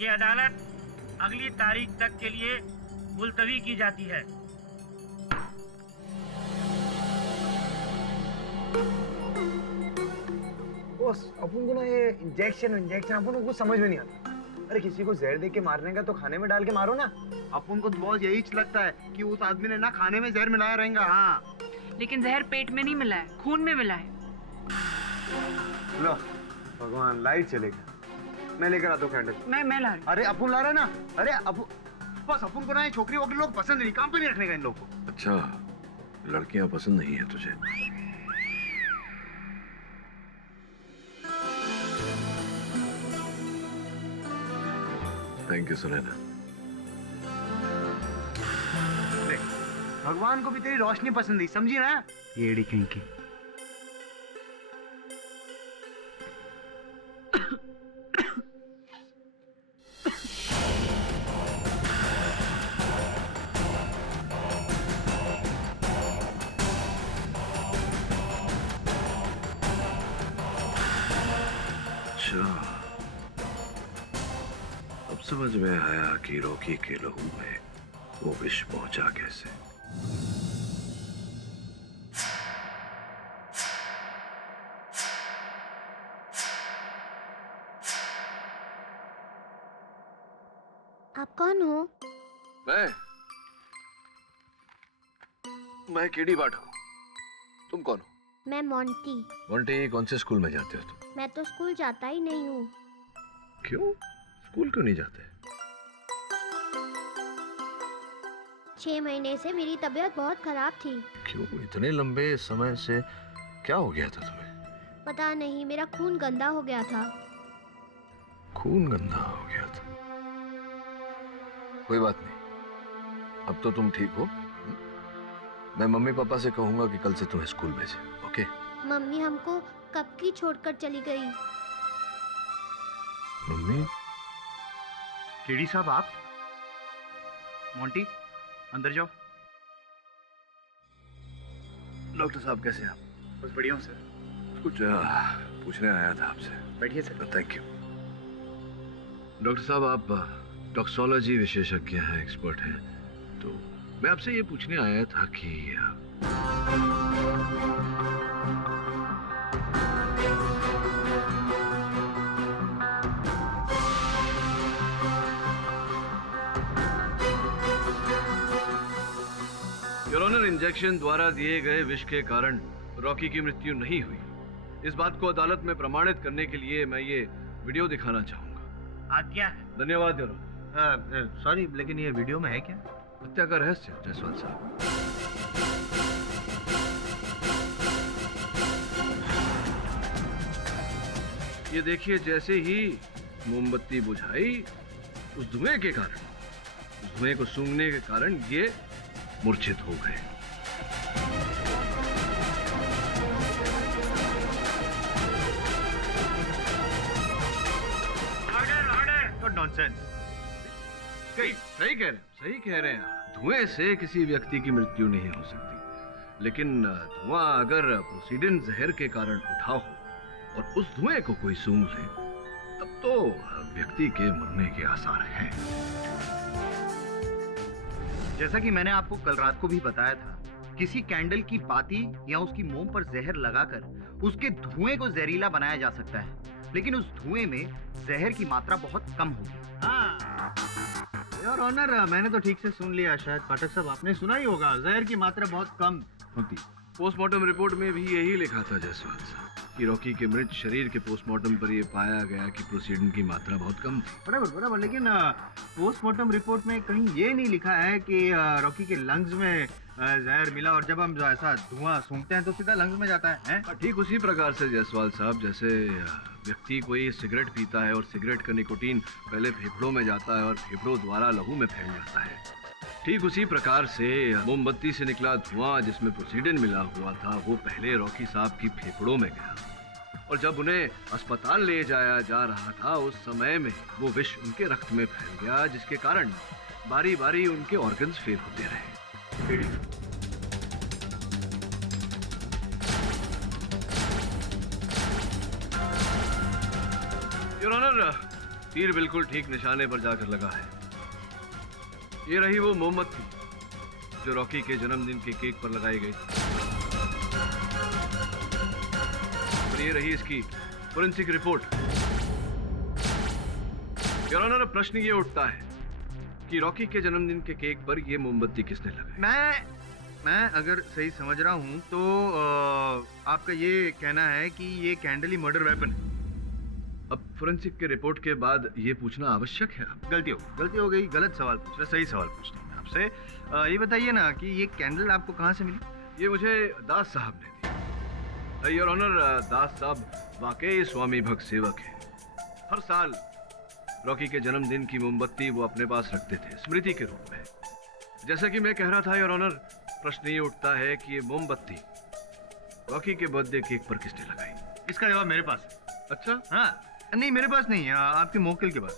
ये अदालत अगली तारीख तक के लिए मुलतवी की जाती है। बॉस, अपन को ना ये इंजेक्शन अपन को कुछ समझ में नहीं आता। अरे किसी को जहर दे के मारने का तो खाने में डाल के मारो ना। अपन को तो बहुत यही लगता है कि उस आदमी ने ना खाने में जहर मिलाया रहेगा। हाँ, लेकिन जहर पेट में नहीं मिला है, खून में मिला है। लो भगवान, लाइट चलेगा। मैं लेकर आता हूँ कैंडल। मैं ला रही। अरे अपुन ला रहा है ना। अरे अपुन, बस अपुन को ना ये छोकरी वोकरी लोग पसंद नहीं, काम पे नहीं रखने का इन लोगों को। अच्छा, लड़कियां पसंद नहीं है तुझे? Thank you Sunaina. भगवान को भी तेरी रोशनी पसंद नहीं, समझी ना? येड़ी कहीं की। अब समझ में आया कि रॉकी के लहू में वो विष पहुंचा कैसे। आप कौन हो? मैं केडी बाट हूँ। तुम कौन हो? मैं मोंटी। मोंटी, कौन से स्कूल में जाते हो तुम? मैं तो स्कूल जाता ही नहीं हूँ। क्यों? स्कूल क्यों नहीं जाते? 6 महीने से मेरी तबीयत बहुत खराब थी। क्यों? इतने लंबे समय से क्या हो गया था तुम्हें? पता नहीं, मेरा खून गंदा हो गया था। खून गंदा हो गया था? कोई बात नहीं, अब तो तुम ठीक हो। मैं मम्मी पापा से कहूंगा कि कल से तुम्हें स्कूल भेजे। ओके? मम्मी हमको कब की छोड़कर चली गई। मम्मी? केडी साहब आप? मोंटी अंदर जाओ। डॉक्टर साहब कैसे हैं आप? बस बढ़िया हूँ सर। कुछ पूछने आया था आपसे। बैठिए सर। Thank you. डॉक्टर साहब, आप टॉक्सोलॉजी विशेषज्ञ हैं, एक्सपर्ट हैं, तो मैं आपसे ये पूछने आया था कि योर ऑनर, इंजेक्शन द्वारा दिए गए विष के कारण रॉकी की मृत्यु नहीं हुई। इस बात को अदालत में प्रमाणित करने के लिए मैं ये वीडियो दिखाना चाहूंगा। आज्ञा है। धन्यवाद योर ऑनर। सॉरी, लेकिन ये वीडियो में है क्या? हत्या का रहस्य जायसवाल साहब। ये देखिए, जैसे ही मोमबत्ती बुझाई, उस धुएं के कारण, उस धुएं को सूंघने के कारण ये मूर्छित हो गए। नॉनसेंस। सही कह रहे हैं। धुएं से किसी व्यक्ति की मृत्यु नहीं हो सकती, लेकिन धुआं अगर प्रोसीडिन जहर के कारण उठा हो और उस धुएं को कोई सूंघ ले, तब तो व्यक्ति के मरने के आसार हैं। जैसा कि मैंने आपको कल रात को भी बताया था, किसी कैंडल की पाती या उसकी मोम पर जहर लगाकर उसके धुएं को जहरीला बनाया जा सकता है, लेकिन उस धुएं में जहर की मात्रा बहुत कम होगी। योर ऑनर, मैंने तो ठीक से सुन लिया। शायद पाठक साहब आपने सुना ही होगा, जहर की मात्रा बहुत कम होती। पोस्टमार्टम रिपोर्ट में भी यही लिखा था जायसवाल साहब कि रॉकी के मृत शरीर के पोस्टमार्टम पर यह पाया गया कि प्रोसीडिन की मात्रा बहुत कम थी। बराबर, लेकिन पोस्टमार्टम रिपोर्ट में कहीं ये नहीं लिखा है कि रॉकी के लंग्स में जहर मिला और जब हम ऐसा धुआं सूंघते हैं तो सीधा लंग्स में जाता है। ठीक उसी प्रकार से जायसवाल साहब, जैसे व्यक्ति कोई सिगरेट पीता है और सिगरेट का निकोटीन पहले फेफड़ों में जाता है और फेफड़ों द्वारा लहू में फैल जाता है, ठीक उसी प्रकार से मोमबत्ती से निकला धुआं जिसमें प्रोसीडिन मिला हुआ था, वो पहले रॉकी साहब की फेफड़ों में गया और जब उन्हें अस्पताल ले जाया जा रहा था, उस समय में वो विष उनके रक्त में फैल गया, जिसके कारण बारी बारी उनके ऑर्गन्स फेल होते रहे। योर ऑनर, तीर बिल्कुल ठीक निशाने पर जाकर लगा है। ये रही वो मोमबत्ती जो रॉकी के जन्मदिन के केक पर लगाई गई थी, और ये रही इसकी फोरेंसिक रिपोर्ट। योर ऑनर, प्रश्न ये उठता है कि रॉकी के जन्मदिन के केक पर ये मोमबत्ती किसने लगाई? मैं अगर सही समझ रहा हूँ तो आपका ये कहना है कि ये कैंडल ही मर्डर वेपन है। अब फोरेंसिक के रिपोर्ट के बाद ये पूछना आवश्यक है। गलती हो गई, गलत सवाल पूछ रहा, सही सवाल पूछता हूँ मैं आपसे। ये बताइए ना कि ये कैंडल आपको कहाँ से मिली? ये मुझे दास साहब ने दी। योर ऑनर, दास साहब वाकई स्वामी भक्त सेवक है। हर साल रॉकी के जन्मदिन की मोमबत्ती वो अपने पास रखते थे स्मृति के रूप में। जैसा कि मैं कह रहा था योर ऑनर, प्रश्न ये उठता है कि ये मोमबत्ती रॉकी के बर्थडे केक पर किसने लगाई? इसका जवाब मेरे पास है। अच्छा? हाँ, नहीं मेरे पास नहीं, आपके मोक्किल के पास।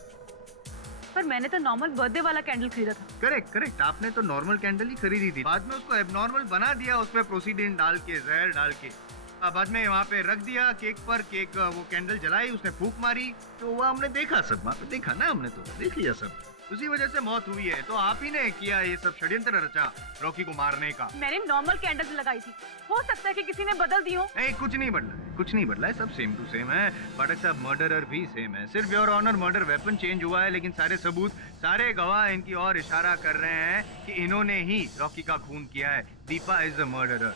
पर मैंने तो नॉर्मल बर्थडे वाला कैंडल खरीदा था। करेक्ट, आपने तो नॉर्मल कैंडल ही खरीदी थी, बाद में उसको एबनॉर्मल बना दिया, उसपे प्रोसीडेंट डाल के, जहर डाल के, बाद में वहाँ पे रख दिया केक पर। केक वो कैंडल जलाई, उसने फूंक मारी, तो वो हमने देखा, सब वहाँ पे देखा ना, हमने तो देख लिया सब, उसी वजह से मौत हुई है। तो आप ही ने किया ये सब षड्यंत्र रचा रॉकी को मारने का। मैंने नॉर्मल कैंडल लगाई थी, हो सकता है कि किसी ने बदल दी हो। नहीं, कुछ नहीं बदला है, सब सेम टू सेम है। पाठक साहब, मर्डरर भी सेम है, सिर्फ your honour murder weapon change हुआ है, लेकिन सारे सबूत, सारे गवाह इनकी ओर इशारा कर रहे हैं कि इन्होंने ही रॉकी का खून किया है। Deepa is the murderer.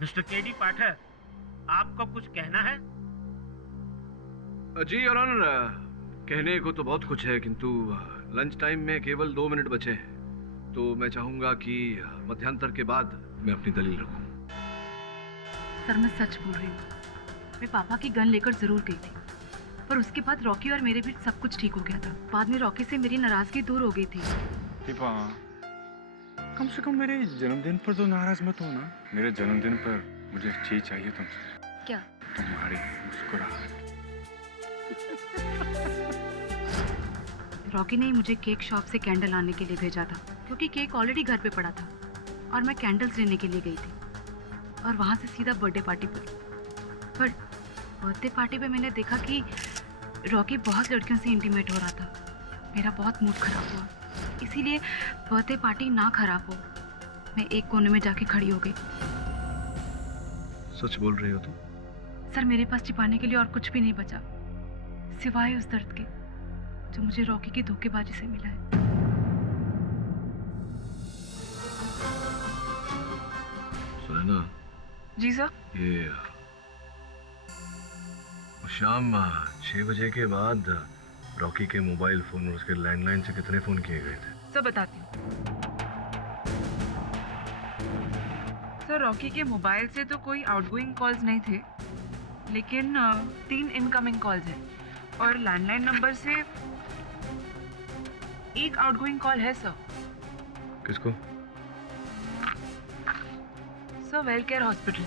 Mister KD Pathak, आपको कुछ कहना है? जी योर ऑनर, कहने को तो बहुत कुछ है, किंतु लंच टाइम में केवल 2 मिनट बचे हैं, तो मैं चाहूंगा कि मध्यांतर के बाद मैं अपनी दलील रखूं। सर, मैं सच बोल रही हूँ। मैं पापा की गन लेकर जरूर गई थी, पर उसके बाद रॉकी और मेरे बीच सब कुछ ठीक हो गया था। बाद में रॉकी से मेरी नाराजगी दूर हो गई थी। दीपा, कम से कम मेरे जन्मदिन पर तो नाराज मत हो ना। मेरे जन्मदिन पर मुझे चीज चाहिए तुमसे। क्या? तुम्हारी मुस्कुराहट। रॉकी ने मुझे केक शॉप से कैंडल लाने के लिए भेजा था, क्योंकि केक ऑलरेडी घर पे पड़ा था और मैं कैंडल्स लेने के लिए गई थी, और वहाँ से सीधा बर्थडे पार्टी पर बर्थडे पार्टी पे मैंने देखा कि रॉकी बहुत लड़कियों से इंटीमेट हो रहा था। मेरा बहुत मूड खराब हुआ, इसीलिए बर्थडे पार्टी ना खराब हो, मैं एक कोने में जाके खड़ी हो गई। सच बोल रही हो तुम? सर, मेरे पास छिपाने के लिए और कुछ भी नहीं बचा, सिवाय उस दर्द के जो मुझे रॉकी की धोखेबाजी से मिला है। सुनैना। जी सर। ये शाम 6 बजे के बाद रॉकी के मोबाइल फोन और उसके लैंडलाइन से कितने फोन किए गए थे? सर, बताती हूँ। सर, रॉकी के मोबाइल से तो कोई आउटगोइंग कॉल्स नहीं थे, लेकिन 3 इनकमिंग कॉल्स हैं, और लैंडलाइन नंबर से एक आउटगोइंग कॉल है सर। किसको? Sir, Welcare hospital.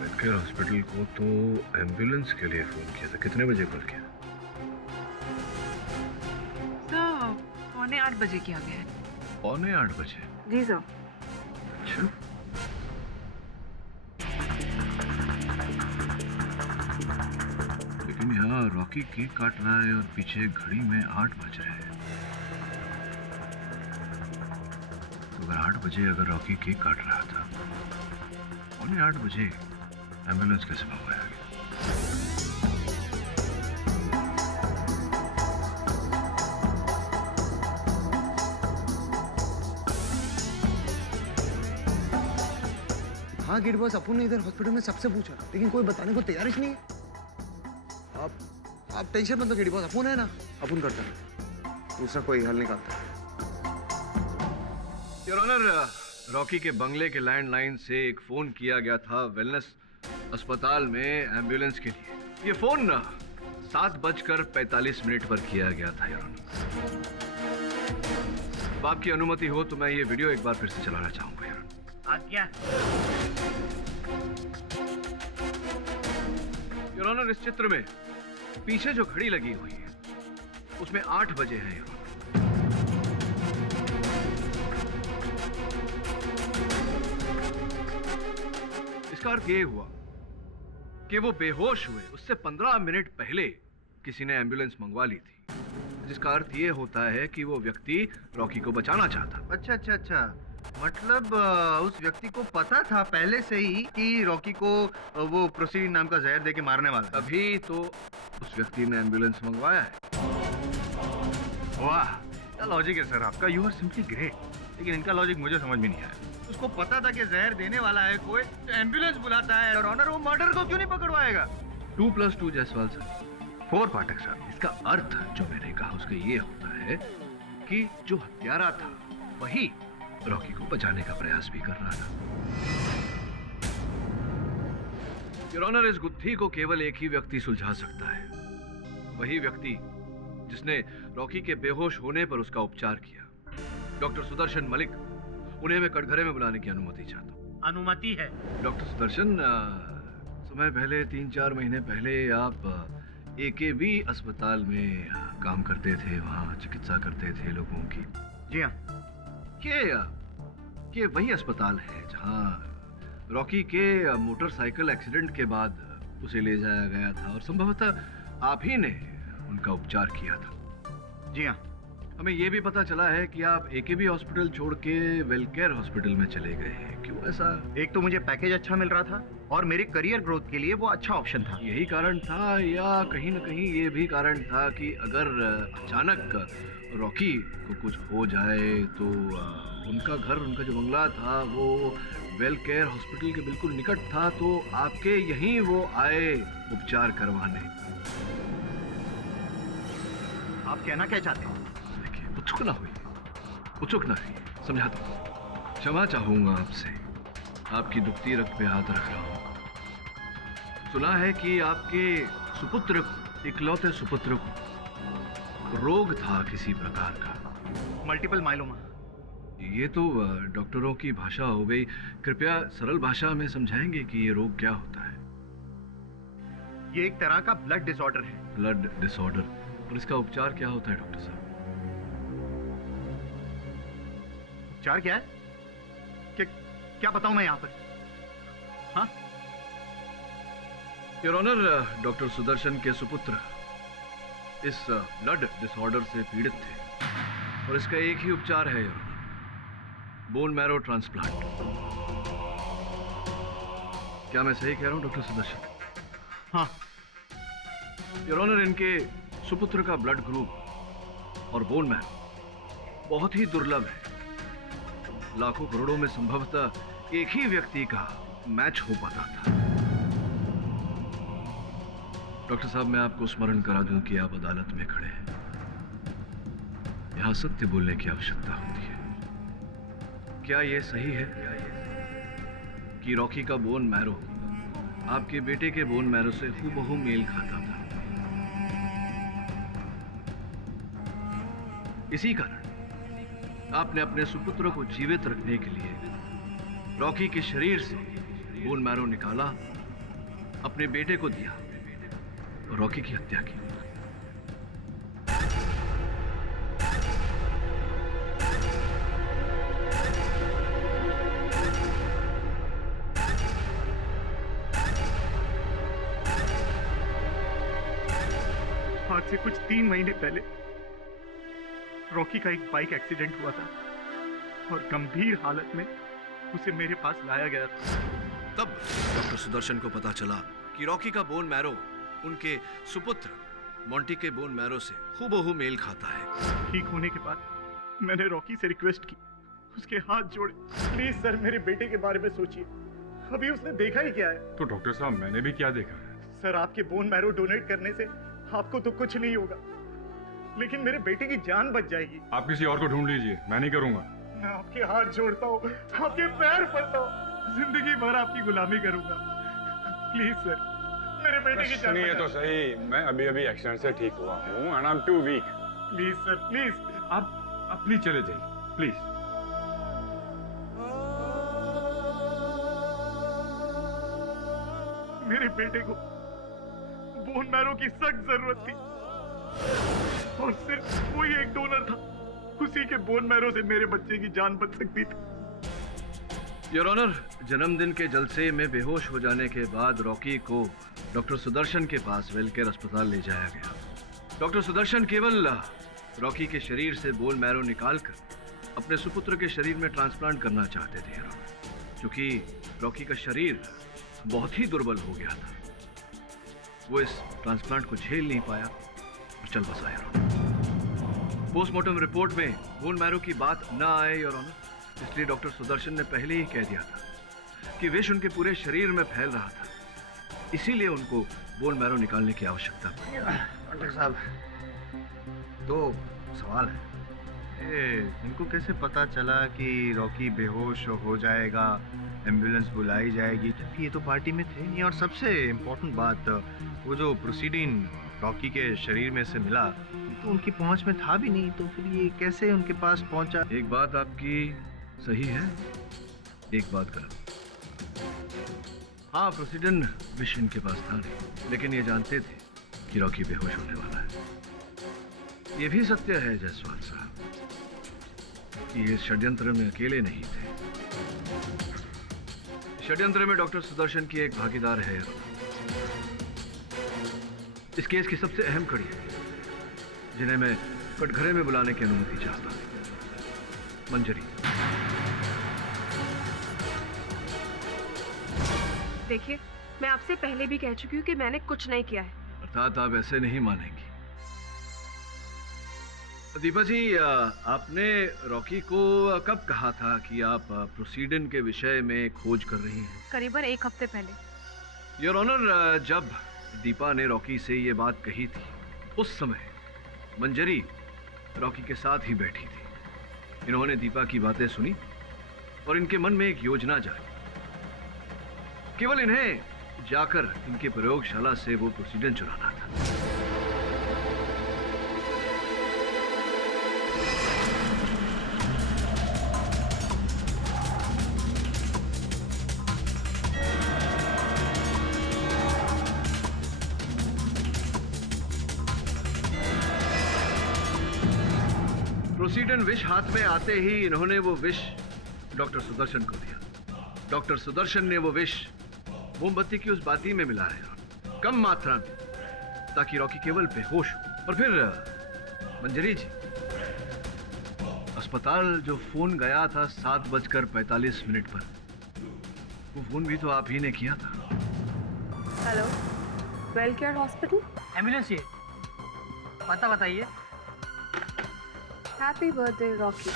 Welcare hospital को तो एम्बुलेंस के लिए फोन किया था। कितने बजे कॉल किया? सर, 7:45 बजे किया गया है। 7:45 बजे? जी सर। अच्छा, लेकिन यहाँ रॉकी केक काट रहा है और पीछे घड़ी में 8 बज रहे हैं। तो अगर 8 बजे अगर रॉकी केक काट रहा था, 7:45 बजे एम्बुलेंस कैसे मंगवाया गया? हाँ गेट बॉस, अपन ने इधर हॉस्पिटल में सबसे पूछा, लेकिन कोई बताने को तैयार ही नहीं है। आप टेंशन मत लो गेट बॉस, अपन है ना, अपन करते हैं, दूसरा कोई हल निकालता है। योर ऑनर, रॉकी के बंगले के लैंडलाइन से एक फोन किया गया था वेलनेस अस्पताल में एम्बुलेंस के लिए। ये फोन 7:45 पर किया गया था योर ऑनर। अब आपकी अनुमति हो तो मैं ये वीडियो एक बार फिर से चलाना चाहूंगा योर ऑनर। आज्ञा। योर ऑनर, इस चित्र में पीछे जो घड़ी लगी हुई है उसमें 8 बजे है योर ऑनर। इसका अर्थ ये हुआ कि वो बेहोश हुए उससे 15 मिनट पहले किसी ने एम्बुलेंस मंगवा ली थी, जिसका अर्थ ये होता है कि वो व्यक्ति रॉकी को बचाना चाहता। अच्छा, मतलब उस व्यक्ति को पता था पहले से ही कि रॉकी को वो प्रोसीडिन नाम का जहर देके मारने वाला है। तभी तो उस व्यक्ति ने एम्बुलेंस मंगवाया है। वाह, क्या लॉजिक है सर आपका, यू आर सिंपली ग्रेट। लेकिन इनका लॉजिक मुझे समझ में नहीं आया। उसको पता था कि जहर देने वाला है कोई, तो एम्बुलेंस बुलाता है और ऑनर वो मर्डर को क्यों नहीं पकड़वाएगा? 2+2 जायसवाल सर। 4 पाठक सर। इसका अर्थ जो मैंने कहा उसका ये होता है कि जो हत्यारा था वही रॉकी को बचाने का प्रयास भी कर रहा था। योर ऑनर, इस गुत्थी को केवल एक ही व्यक्ति सुलझा सकता है, वही व्यक्ति जिसने रॉकी के बेहोश होने पर उसका उपचार किया। डॉक्टर सुदर्शन मलिक, उन्हें मैं कटघरे में बुलाने की अनुमति चाहता हूँ। अनुमति है। डॉक्टर सुदर्शन, समय पहले 3-4 महीने पहले आप AKB अस्पताल में काम करते थे, वहाँ चिकित्सा करते थे लोगों की। जी हाँ। के वही अस्पताल है जहाँ रॉकी के मोटरसाइकिल एक्सीडेंट के बाद उसे ले जाया गया था और संभवतः आप ही ने उनका उपचार किया था। जी हाँ। हमें यह भी पता चला है कि आप AKB हॉस्पिटल छोड़ के वेलकेयर हॉस्पिटल में चले गए हैं, क्यों ऐसा? एक तो मुझे पैकेज अच्छा मिल रहा था और मेरे करियर ग्रोथ के लिए वो अच्छा ऑप्शन था। यही कारण था या कहीं न कहीं ये भी कारण था कि अगर अचानक रॉकी को कुछ हो जाए तो उनका घर, उनका जो बंगला था वो वेलकेयर हॉस्पिटल के बिल्कुल निकट था, तो आपके यहीं वो आए उपचार करवाने। आप कहना क्या चाहते हैं? देखिए, उत्सुक ना हुई, समझाता हूँ। क्षमा चाहूंगा आपसे, आपकी दुखती रग पे हाथ रख रहा हूँ। सुना है कि आपके सुपुत्र को, इकलौते सुपुत्र को रोग था किसी प्रकार का, मल्टीपल माइलोमा। ये तो डॉक्टरों की भाषा हो गई, कृपया सरल भाषा में समझाएंगे कि ये रोग क्या होता है? ये एक तरह का ब्लड डिसऑर्डर है। ब्लड डिसऑर्डर, और इसका उपचार क्या होता है डॉक्टर साहब? उपचार क्या है? क्या बताऊं मैं यहाँ पर? हाँ? योर ऑनर, डॉक्टर सुदर्शन के सुपुत्र इस ब्लड डिसऑर्डर से पीड़ित थे और इसका एक ही उपचार है your honour, bone marrow transplant. क्या मैं सही कह रहा हूं डॉक्टर सुदर्शन? हाँ। योर ऑनर, इनके सुपुत्र का ब्लड ग्रुप और बोन मैरो बहुत ही दुर्लभ है। लाखों करोड़ों में संभवतः एक ही व्यक्ति का मैच हो पाता था। डॉक्टर साहब, मैं आपको स्मरण करा दूं कि आप अदालत में खड़े हैं। यहां सत्य बोलने की आवश्यकता होती है। क्या यह सही है कि रॉकी का बोन मैरो आपके बेटे के बोन मैरो से हूबहू मेल खाता था? इसी कारण आपने अपने सुपुत्र को जीवित रखने के लिए रॉकी के शरीर से बोन मैरो निकाला, अपने बेटे को दिया और रॉकी की हत्या की। आज से कुछ 3 महीने पहले रॉकी का एक बाइक एक्सीडेंट हुआ था और गंभीर हालत में उसे मेरे पास लाया गया था। तब डॉक्टर सुदर्शन को पता चला कि रॉकी का बोन मैरो उनके सुपुत्र मोंटी के बोन मैरो से हूबहू मेल खाता है। ठीक होने के बाद मैंने रॉकी से रिक्वेस्ट की, उसके हाथ जोड़े, प्लीज सर मेरे बेटे के बारे में सोचिए, अभी उसने देखा ही क्या है। तो डॉक्टर साहब, मैंने भी क्या देखा है? सर, आपके बोन मैरो डोनेट करने से आपको तो कुछ नहीं होगा, लेकिन मेरे बेटे की जान बच जाएगी। आप किसी और को ढूंढ लीजिए, मैं नहीं करूंगा। मैं आपके हाथ जोड़ता हूँ, आपके पैर पड़ता हूँ, जिंदगी भर आपकी गुलामी करूंगा। प्लीज सर, मेरे बेटे की जान सुनिए तो सही, मैं अभी एक्सीडेंट से ठीक हुआ हूँ and I'm too weak। Please sir, please. आप प्लीज चले जाइए, प्लीज। मेरे बेटे को बोन मैरो की सख्त जरूरत थी और सिर्फ कोई एक डोनर था, उसी के बोन मैरो से मेरे बच्चे की जान बच सकती थी। योर ऑनर, जन्मदिन के जलसे में बेहोश हो जाने के बाद रॉकी को डॉक्टर सुदर्शन के पास वेलकेयर अस्पताल ले जाया गया। डॉक्टर सुदर्शन केवल रॉकी के शरीर से बोन मैरो निकालकर अपने सुपुत्र के शरीर में ट्रांसप्लांट करना चाहते थे, क्योंकि रॉकी का शरीर बहुत ही दुर्बल हो गया था। वो इस ट्रांसप्लांट को झेल नहीं पाया और चल बसा। पोस्टमार्टम रिपोर्ट में बोन मैरो की बात न आए योर ऑनर, इसलिए डॉक्टर सुदर्शन ने पहले ही कह दिया था कि विष उनके पूरे शरीर में फैल रहा था, इसीलिए उनको बोन मैरो निकालने की आवश्यकता पड़ी। डॉक्टर साहब, दो सवाल है। इनको कैसे पता चला कि रॉकी बेहोश हो जाएगा, एम्बुलेंस बुलाई जाएगी, जबकि ये तो पार्टी में थे नहीं? और सबसे इम्पोर्टेंट बात, वो जो प्रोसीडिंग रॉकी के शरीर में से मिला तो उनकी पहुंच में था भी नहीं, तो फिर ये कैसे उनके पास पहुंचा? एक बात आपकी सही है, एक बात गलत। हाँ, प्रोसीडन विष इनके पास था नहीं, लेकिन ये जानते थे कि रॉकी बेहोश होने वाला है। ये भी सत्य है जायसवाल साहब कि ये षड्यंत्र में अकेले नहीं थे। षड्यंत्र में डॉक्टर सुदर्शन की एक भागीदार है। इस केस की सबसे अहम कड़ी है जिन्हें मैं कटघरे में बुलाने की अनुमति चाहता हूं, मंजरी। देखिए, मैं आपसे पहले भी कह चुकी हूँ कि मैंने कुछ नहीं किया है। अर्थात आप ऐसे नहीं मानेंगी। दीपा जी, आपने रॉकी को कब कहा था कि आप प्रोसीडन के विषय में खोज कर रही हैं? करीबन 1 हफ्ते पहले। योर ऑनर, जब दीपा ने रॉकी से ये बात कही थी, उस समय मंजरी रॉकी के साथ ही बैठी थी। इन्होंने दीपा की बातें सुनी और इनके मन में एक योजना जागी। केवल इन्हें जाकर इनके प्रयोगशाला से वो प्रोसीडन चुराना था। प्रोसीडन विष हाथ में आते ही इन्होंने वो विष डॉक्टर सुदर्शन को दिया। डॉक्टर सुदर्शन ने वो विष मोमबत्ती की उस बाती में मिलाया, कम मात्रा में, ताकि रॉकी केवल बेहोश हो। और फिर मंजरी जी, अस्पताल जो फोन गया था 7:45 पर, वो फोन भी तो आप ही ने किया था। Hello, well care hospital. Ambulance चाहिए, पता बताइए। Happy birthday Rocky.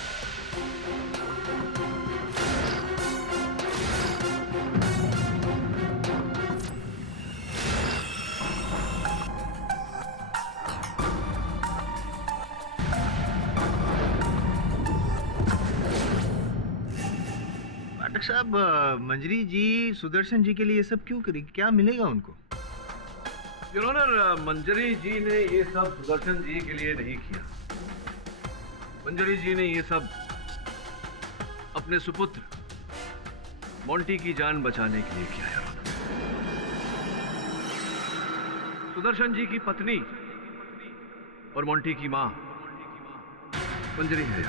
डॉक्टर साहब, मंजरी जी सुदर्शन जी के लिए ये सब क्यों करी? क्या मिलेगा उनको? योर ऑनर, मंजरी जी ने ये सब सुदर्शन जी के लिए नहीं किया। मंजरी जी ने ये सब अपने सुपुत्र मोंटी की जान बचाने के लिए किया है। सुदर्शन जी की पत्नी और मोंटी की मां मंजरी है।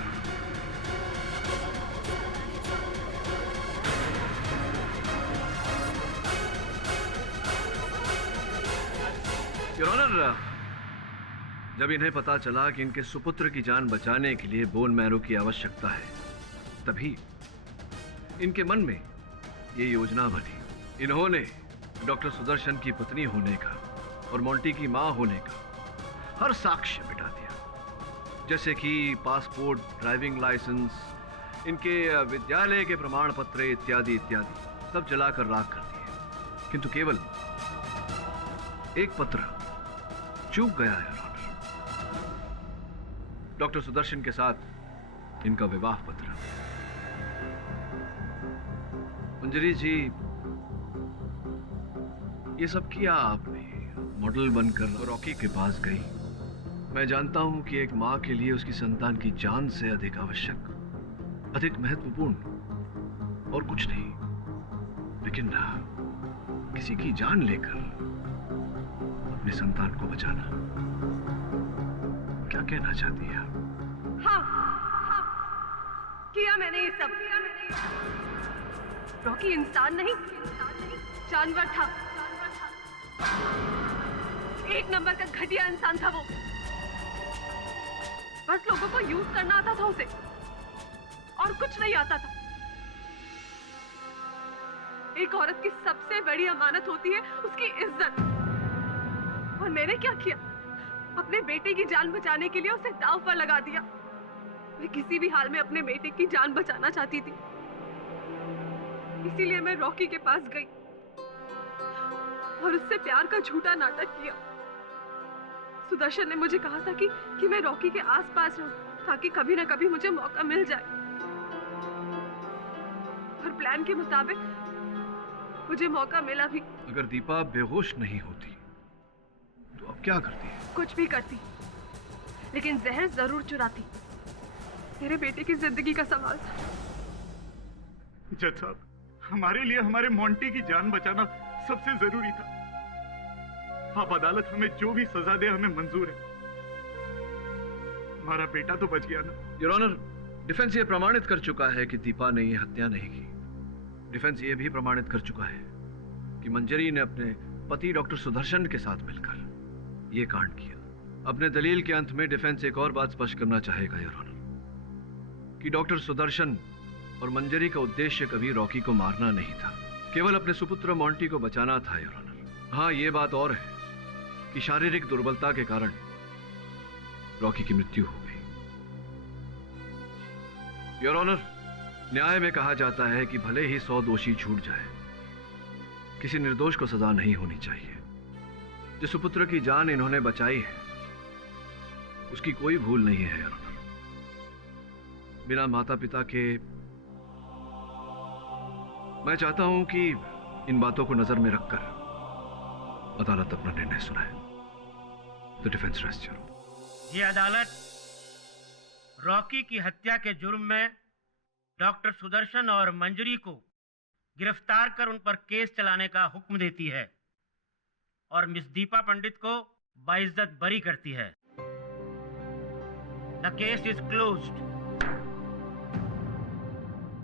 योर ऑनर, जब इन्हें पता चला कि इनके सुपुत्र की जान बचाने के लिए बोन मैरो की आवश्यकता है, तभी इनके मन में ये योजना बनी। इन्होंने डॉक्टर सुदर्शन की पत्नी होने का और मोंटी की मां होने का हर साक्ष्य मिटा दिया, जैसे कि पासपोर्ट, ड्राइविंग लाइसेंस, इनके विद्यालय के प्रमाण पत्र इत्यादि इत्यादि सब जलाकर राख कर दिए। किंतु केवल एक पत्र चूक गया है, डॉक्टर सुदर्शन के साथ इनका विवाह पत्र। मंजरी जी, ये सब किया आपने, मॉडल बनकर रॉकी के पास गई। मैं जानता हूं कि एक मां के लिए उसकी संतान की जान से अधिक आवश्यक, अधिक महत्वपूर्ण और कुछ नहीं, लेकिन किसी की जान लेकर अपने संतान को बचाना। क्या कहना चाहती है? हाँ, किया मैंने ये सब। रॉकी इंसान नहीं, जानवर था। 1 नंबर का घटिया इंसान था वो। बस लोगों को यूज करना आता था उसे, और कुछ नहीं आता था। एक औरत की सबसे बड़ी अमानत होती है उसकी इज्जत। और मैंने क्या किया? अपने बेटे की जान बचाने के लिए उसे दांव पर लगा दिया। मैं किसी भी हाल में अपने बेटे की जान बचाना चाहती थी, इसीलिए मैं रॉकी के पास गई और उससे प्यार का झूठा नाटक किया। सुदर्शन ने मुझे कहा था कि मैं रॉकी के आसपास रहूं ताकि कभी ना कभी मुझे मौका मिल जाए, और प्लान के मुताबिक मुझे मौका मिला भी। अगर दीपा बेहोश नहीं होती तो अब क्या करती? कुछ भी करती, लेकिन जहर जरूर चुराती। मेरे बेटे की जिंदगी का सवाल था। जज साहब, हमारे लिए हमारे मोंटी की जान बचाना सबसे जरूरी था। आप अदालत हमें जो भी सजा दे हमें मंजूर है। हमारा बेटा तो बच गया ना। योर ऑनर, डिफेंस ये प्रमाणित कर चुका है कि दीपा ने ये हत्या नहीं की। डिफेंस ये भी प्रमाणित कर चुका है कि मंजरी ने अपने पति डॉक्टर सुदर्शन के साथ मिलकर ये कांड किया। अपने दलील के अंत में डिफेंस एक और बात स्पष्ट करना चाहेगा योर ऑनर, कि डॉक्टर सुदर्शन और मंजरी का उद्देश्य कभी रॉकी को मारना नहीं था, केवल अपने सुपुत्र मोंटी को बचाना था योर ऑनर। हाँ, ये बात और है कि शारीरिक दुर्बलता के कारण रॉकी की मृत्यु हो गई। योर ऑनर, न्याय में कहा जाता है कि भले ही 100 दोषी छूट जाए, किसी निर्दोष को सजा नहीं होनी चाहिए। जिस सुपुत्र की जान इन्होंने बचाई है उसकी कोई भूल नहीं है योर ऑनर। बिना माता पिता के मैं चाहता हूं कि इन बातों को नजर में रखकर अदालत अपना निर्णय सुनाए। The defence rest your honour. ये अदालत रॉकी की हत्या के जुर्म में डॉक्टर सुदर्शन और मंजरी को गिरफ्तार कर उन पर केस चलाने का हुक्म देती है और मिस दीपा पंडित को बाइज्जत बरी करती है। The case is closed.